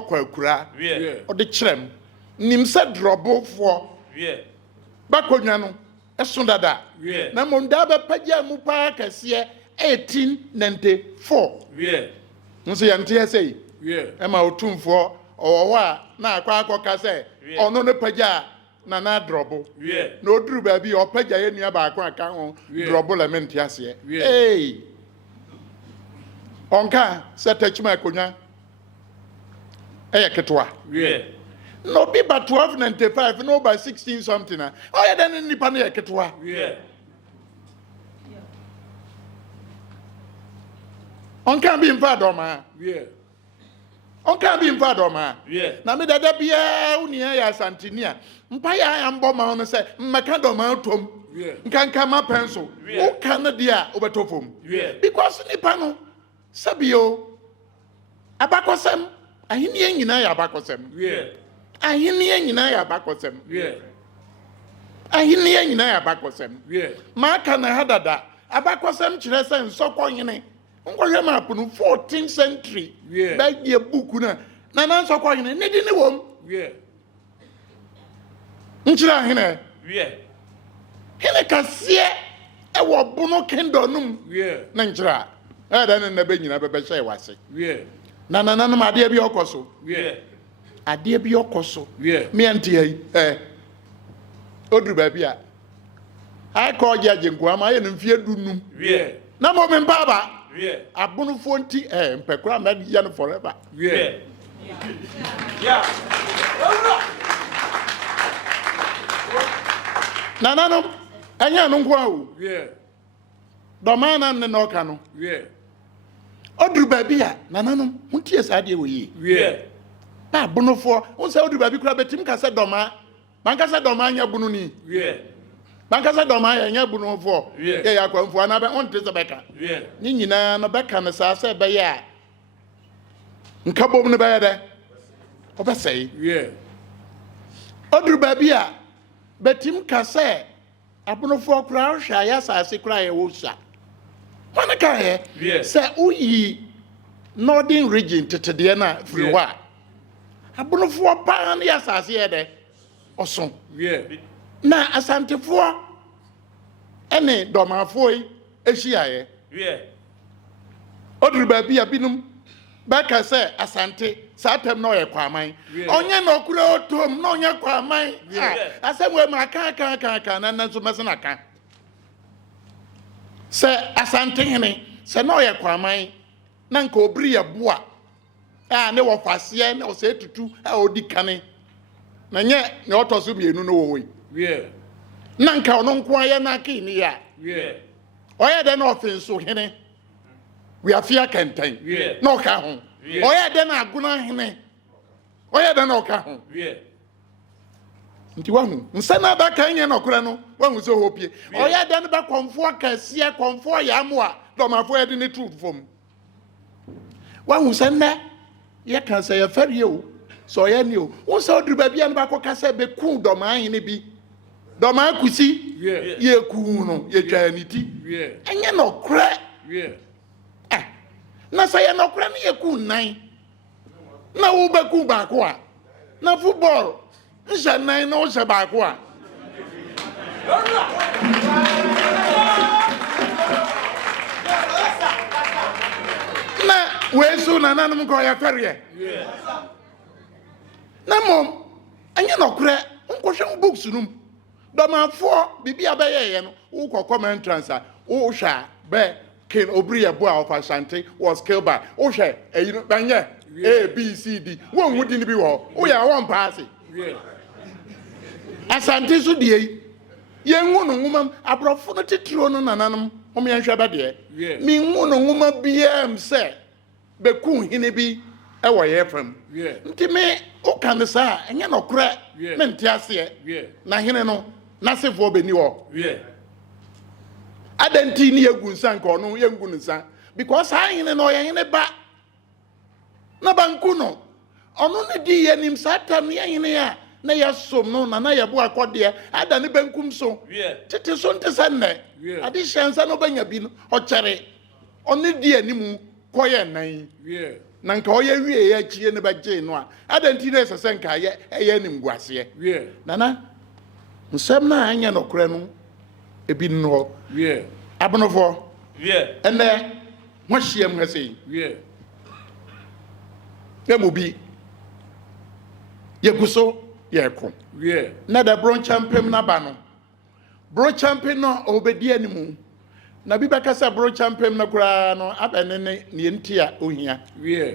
ɔkɔ akura ɔde kyerɛm nim sɛ drɔbofoɔ bakɔnwa no ɛso dada na mmom daa bɛpagya mu paa kɛseɛ 1894 nso yɛnteɛ sɛ ɛma otumfoɔ ɔwɔ hɔ a na akɔka sɛ ɔno ne pagya nana drɔbo na oduru baabi ɔpagya yɛ nua baako aka ho drɔbo la mente aseɛ ɔnka sɛ takyima akonnwa ɛyɛ ketewa no be but 1295 no by 16 something oh yeah then nipa no yɛ ketewa ɔnka bi mfa dɔma na me dada bia unia ya santinia mpa ya mbɔ ma no sɛ mmeka dɔma tom nkanka ma pencil o kan dia obetofom because nipa no sabio abakɔsɛm ahini nyina ya abakɔsɛm ahini nyina ya abakɔsɛm ma ka na hadada abakɔsɛm kyerɛ sɛ nsɔkɔ hene nkɔhwɛ map no 14th century ba die book na nsɔkɔ hene ne di ne wom nkyerɛ hene hene kaseɛ ɛwɔ bono kingdom na nkyerɛ ɛda ne na be nyina bɛbɛ hyɛ wase na adeɛ bi ɔkɔ so me anti ai oduru baabi a akɔ gye nko ama yɛ no mfie dunum na mo me mpaba abonofo nti mpɛkura na yɛ no forever no ɛnyɛ no nko a o dɔmaa na ne na ɔka no oduru baabi a nananom huntie saa deɛ wɔ yi na abonofo wo sɛ oduru baabi kura betim ka sɛ dɔmaa man ka sɛ dɔmaa nya bunu ni man ka sɛ dɔmaa yɛ nya bunofo yɛ yakwanfo ana bɛ onte sɛ bɛka ni nyinaa no bɛka no saa sɛ bɛyɛ a nka bom no bɛyɛ dɛ ɔbɛsɛe oduru baabi a betim ka sɛ abonofo kura hwɛ ayɛ asase kura yɛ wɔ sa When I can say, "Uyi Northern region to Tediana free wa." I don't for pound yes as here or so. Now, Asante for any Dormaa foi, Asia. Odru baby a binum. Back I say, Asante, Satem no equamine. Onya no kuro tom, no yaquamine. I said, well, my can, and then so Massanaka. Sɛ asante hene sɛ na ɔyɛ kwaman na nka obiri yɛ boa a ne wɔ kwaseɛ na ɔsɛ tutu a odi kane na nyɛ ne ɔtɔ so mienu no wɔ yi na nka ɔno nko ayɛ na aka ni ya ɔyɛ dɛ na ɔfe so hene wiafia kɛntɛn na ɔka ho ɔyɛ dɛ na agona hene ɔyɛ dɛ na ɔka ho nti wahu nsa na ba kan yɛ na ɔkora no wahu sɛ hopie ɔyɛ dɛ no ba kɔmfoɔ kɛseɛ kɔmfoɔ yɛ amoa dɔmafo yɛ de ne tu fam wahu sɛ nnɛ yɛka sɛ yɛfɛre o sɛ ɔyɛ ne o wo sɛ ɔduru baabi a no bakɔka sɛ bɛku dɔmaa hene bi dɔmaa kusi yɛku no yɛtwa ne ti ɛnyɛ nɔkorɛ na sɛ yɛ nɔkorɛ no yɛku nnan na wobɛku baako a na football nhyɛ nan na wohyɛ baako a na weesu nananom kɔ yɛfɛreɛ na mmom ɛnyɛ nɔkorɛ nkɔhwɛ wo books no mu dɔmafoɔ biribi a bɛyɛyɛ no wokɔ common entrance a wohwɛ a bɛ obiri yɛ bo a ɔfa Asante was killed by wohwɛ ɛyi no bɛnyɛ A B C D one wouldn't be all we are one passing asante so die yen hu no nwoma abrofo no titiro no nananum o me hwa ba de mi hu no nwoma biam se beku hene bi e wo ye fam nti me o kan sa enye no kra me nti ase na hene no na sefo beni wo adanti ni egu nsa nka ono ye ngu nsa because ha hene no ye hene ba na banku no ono ne di ye nim satam ye hene ya na ya som no na ya bu akode ada ne bankum so tete so nte sanne ade hyansa no banya bi no o kere oni di animu koye nan na nka o ye wie ya chie ne baje no a ada nti na sese nka ye eye nim guase nana nsem na anya no kore no ebi no abonofo ene ho hyiam ngase emu bi ye guso yeko na da Bonokyempem na ba no Bonokyempem no obedi animu na bi bakasa Bonokyempem na kura no abene ne ntia ohia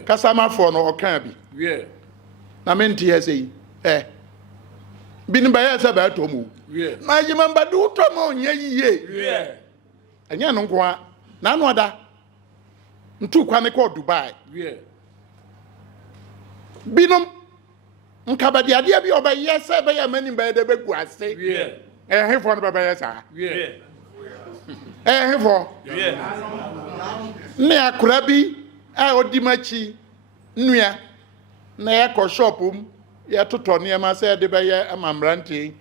kasa mafo no oka bi na menti hese bi ni ba ya sa ba to mu na yima mbadu to ma onye yiye anya no nko na no ada ntu kwa ne ko Dubai binom nkabadi ade bi oba yesa be ya mani ba de be guase hefo no baba yesa hefo ne akura bi a odimachi nua na ya ko shopum ya toto ne ma se de be ya amamrante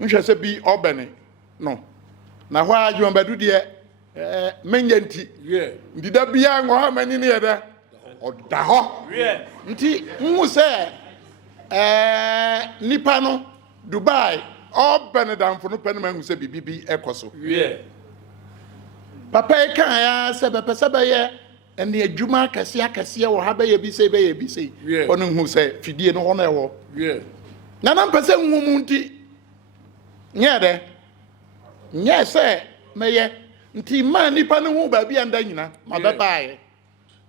nhwe se bi obene no na ho adwo mbadu de menyanti ndida bia ngo ha mani ne yeda oda ho nti nwu se nipa no Dubai all Benedam for no penman who said bibi ekoso papa e kan ya se be pese be ye ene adwuma kase wo ha be ye bi se onu hu se fidie no hono e wo na na pese nwu mu nti nye de nye se meye nti ma nipa no hu ba bi anda nyina ma bebae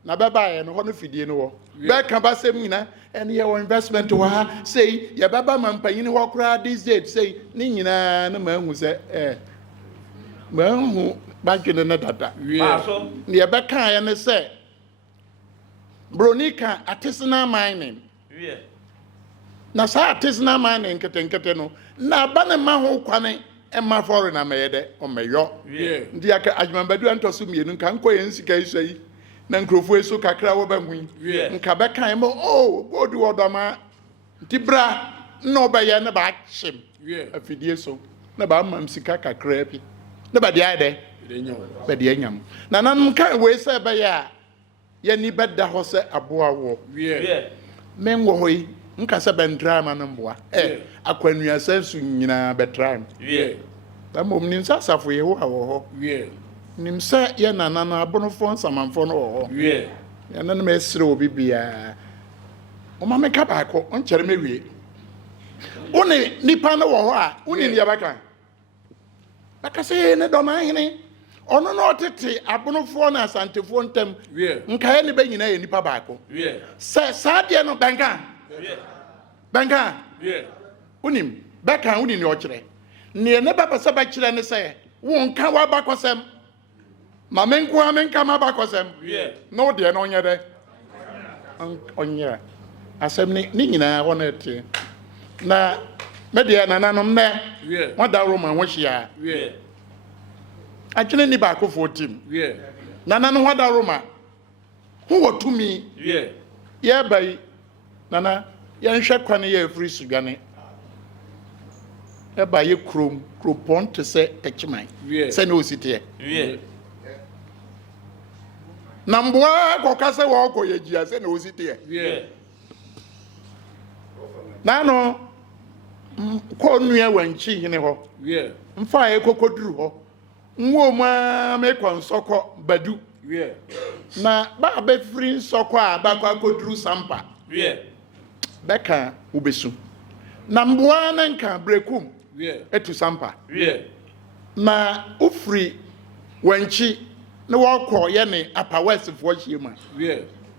na bebae no hono fidie no wo be kan ba sem nyina and your investment to her say ya baba mampanyin ho kra this date say ni nyina na ma hu se ma hu ba dwene na dada so ne be kan ya ne se bronika artisanal mining na sa artisanal mining ketenkete no na ba ne ma ho kwane e ma foreigner ma ye de o meyo ndi aka ajmambadu antoso mienu kan koye nsika isoi na nkrofo eso kakra wo ba hu nka be kan mo bodu odoma ntibra no ba ye na ba chim afidie so na ba mam sika kakra bi na ba dia de ba dia nyam na nan kan we se ba ya ye ni beda ho se aboa wo men wo hoyi nka se ben drama na mboa akwanua sensu nyina betran da mom ni nsasafo ye wo ho nimsa ye nanana abonofo nsamanfo no ho ye nanana me sire obi bia o ma me ka ba ko on kere me wie one nipa no wo ho a one ni abaka baka se ne do ma hene ono no tete abonofo na asantefo ntem nka ye ne ba nyina ye nipa ba ko se saade no banka unim baka uni ni o kire ne ne ba pesa ba kire ne se wo nka wa ba kosem ma menku amenka ma ba kosem no de no nye de onye asem ni nyina ho na tie na media nananom ne wada Roma ho hia atwene ni ba ko 14 nananom wada Roma ho wotumi ye bai nana ye nhwe kwane ye free sugane e ba ye kropon te se echiman se no sitie na mboa ko kase wo ko ye gia se na ositie na no ko nua wanchi hene ho mfa e kokoduru ho nwo ma me ko nsoko badu na ba be free nsoko a ba kwa koduru sampa beka ubesu na mboa na nka brekum etu sampa na ufri wanchi na wako ye ne apa west fo hiema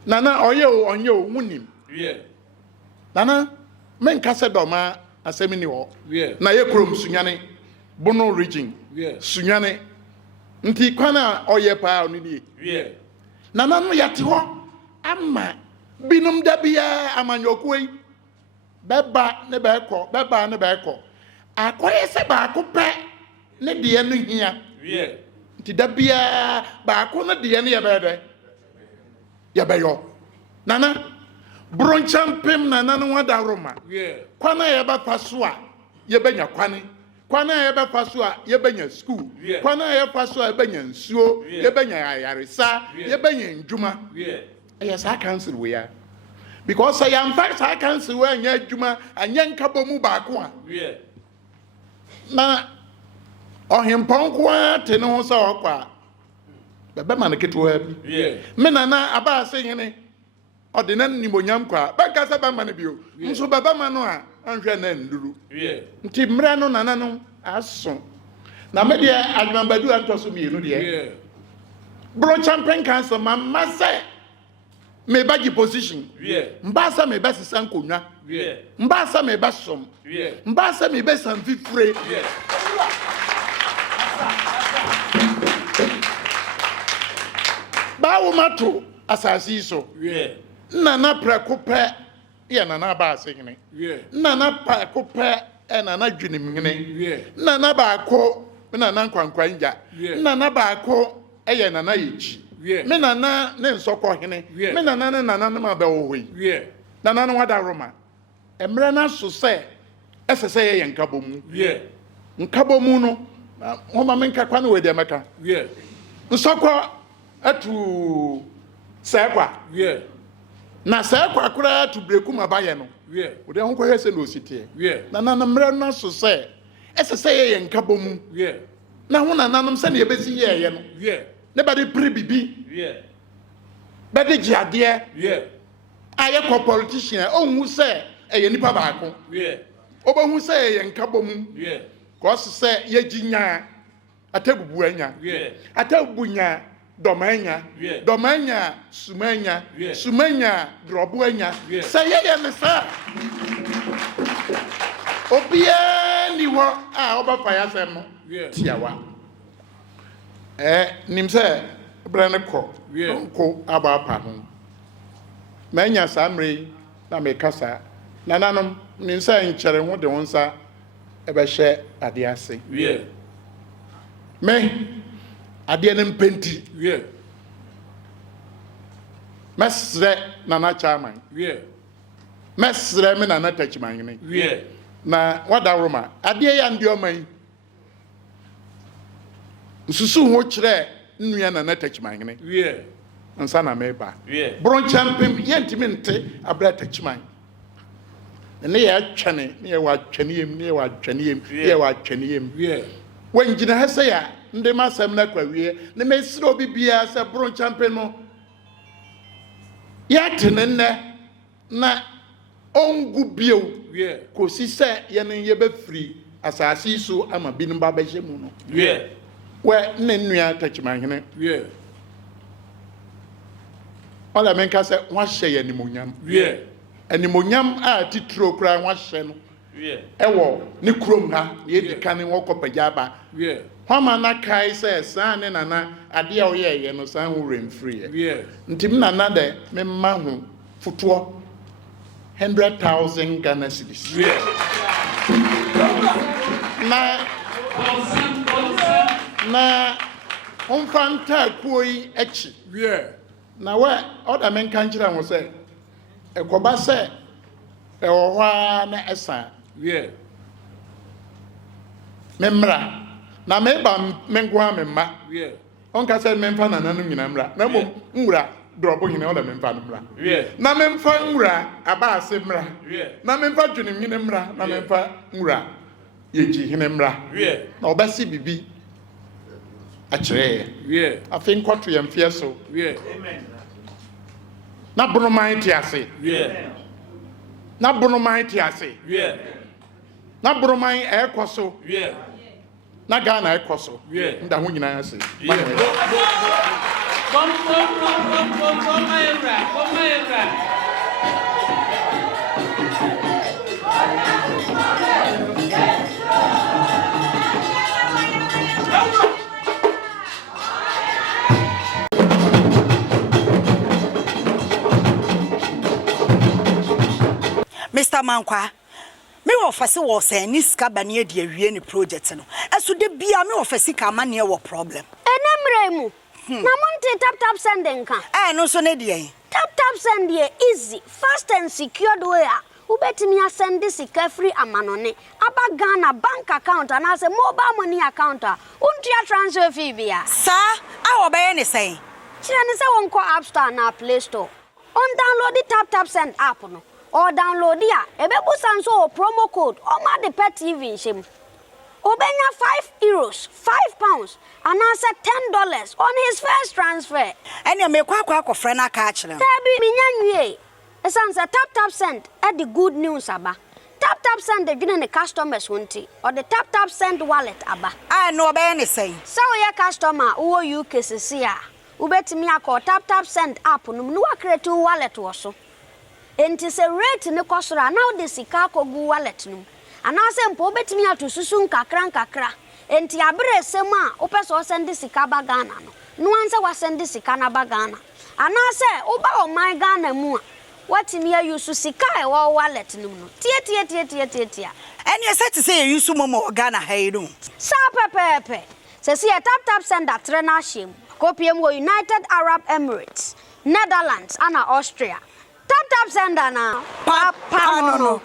Nana onye wunim. Yeah. Nana men kase Dormaa asemi ni ho. Yeah. Na ye krom sunyane Bono region. Yeah. Sunyane nti kwana oye pa oni ni. Yeah. Nana no yate ho ama binum da bia amanyokoi beba ne be ko akoye se ba ko pe ne de no hia. Yeah. Nti da bia ba ko no de ne ye be de ye be yo. Nana Bonokyempem nana no wada Roma. Yeah. Kwana ye ba fa so a ye benya kwane. Kwana ye ba fa so a ye benya school. Yeah. Kwana ye fa so a ye benya nsuo, Yeah. ye benya ayaresa, Yeah. ye benya ndwuma. Yeah. Yes, I cancel we are. Because I am fact I cancel we anya ndwuma, anya nkabo mu ba ko a. Yeah. Na ohempon ko a te no so okwa. Baba man ketewa bi. Yeah. Me nana aba ase hene ordinary nimonyam kwa ba kasa ba man bio. Nso baba man no a anhwe na nduru. Yeah. Nti mra no nana no aso. Na me de admambadu antoso mi no de. Yeah. Bonokyempem cancer mama say me bagi position. Yeah. Mbasa me basi sankonwa. Yeah. Mbasa me basom. Yeah. Mbasa me besan fifure. Yeah. Ba wo mato asasi so. Yeah. Nana preko pe ye nana ba asehene. Yeah. Nana preko pe e nana dwenim hene. Yeah. Nana ba ko me nana nkwankwanja. Yeah. Nana ba ko eye nana yechi. Yeah. Me nana ne nsokọ hene. Yeah. Me nana ne nana ne ma be wo hoi. Yeah. Nana no wada Roma. Emre na so se esese ye nkabomu. Yeah. Nkabomu no homa menka kwa no we de meka. Yeah. Nsokọ atu sekwa. Yeah. Na sekwa akura atu breku mabaye no. Yeah. Wo de honko hese no sitie. Yeah. Nana na mre na so se esese ye nkabomu. Yeah. Na ho nananom se ne yebesi ye no. Yeah. Ne ba de pribibi. Yeah. Ba de giade. Yeah. Aye ko politician ohun se eye nipa baako. Yeah. Obohu se ye nkabomu. Yeah. Ko se ye ginya atebubu anya. Yeah. Atebubu nya domanya. Yeah. Domanya sumanya. Yeah. Sumanya drobu anya. Yeah. Se ye ne sa. Obia ni wo a oba fa ya sem no. Yeah. Tiawa. Nim se brane ko. Yeah. Ko aba pa ho. Manya samre na me kasa. Nananom nim se nkyere ho de wonsa ebe hye ade ase. Yeah. Me ade ne mpenti. Yeah. Mesre nana chairman. Yeah. Mesre me nana tachiman ni. Yeah. Na wada Roma ade ya ndi oman. Nsusu ho kire nnua nana tachiman ni. Yeah. Nsa na meba. Yeah. Bonokyempem yentimi nte abra tachiman. Ne ya twene, ne ya wa twene yem, ne ya wa twene yem, ne ya wa twene yem. Yeah. Wanjina hasa ya nde masam na kwawie ne mesiro bibia se Bonokyempem no ya tenenne na ongu bio Yeah. kosi se ye ne ye be free asasi so ama binum ba behye mu no. Yeah. We ne nnua tachimahene. Yeah. Ola menka se wa hye ye nimonyam. Yeah. Animonyam a titro kra wa hye no. Yeah. Ewo ne krom ha ye dikane wo kopagya ba. Yeah. Hama na kai se san ne nana ade a oye ye no san ho remfree. Yeah. Ntim nana de memma ho futuo 100,000 Ghana cedis. Yeah. Na onfanta kuoi echi. Yeah. Na we oda men kan kira ho se ekoba se ewo hwa na esa. Yeah. Memra na meba mengwa memma. Yeah. Onka se memfa na nanu nyina mra. Na mom nwura drobo hine oda memfa no mra. Yeah. Na memfa nwura aba ase mra. Yeah. Na memfa dwenim hine mra, na memfa nwura yeji hine mra. Yeah. Na obasi bibi achire. Yeah. Afi nkwoto ye mfie so. Yeah. Na bonoman ti ase. Yeah. Na bonoman ti ase. Yeah. Na bonoman ekoso. Yeah. Na Ghana ekoso. Yeah. Nda ho nyina ase. Yeah. Mr. Mankwa, me office was saying this cabane de awie project no. Eso de bia me office ka mane wo problem. Enemremu. Na monte tap sending kan. No so ne de. Tap send here easy, fast and secured way. Ubetimi send this free amanone. Aba Ghana bank account and as a mobile money account. Untia transfer fee bia. Sir, I obey any say. Chirani say won ko App Store na Play Store. On download the tap send app no. Or download ya. Ebebu sanso promo code. Oma the pet TV shim. Obenya €5, £5, and answer $10 on his first transfer. And you make kwa friend a catch them. Tabi minyanwe. Esansa tap send at the good news aba. Tap send the giving the customers won't or the tap send wallet aba. I know about anything. So your customer who you cases here. Ubeti me call tap send app no create wallet also. And it's a rate in the cost now the Sikako wallet no. And I say, Pobet me to Susun kakra. And Tiabre Sema, Opes send this Sikaba Ghana. No answer was send this Sikanaba Ghana. And I say, Oba my Ghana more. What in here you Susikai or wallet no. Tia. And you said to say you sumo Ghana Haydu. Sa pepe. Says here tap send that Renashim. Kofi United Arab Emirates, Netherlands, and Austria. Tap send now. Papa no.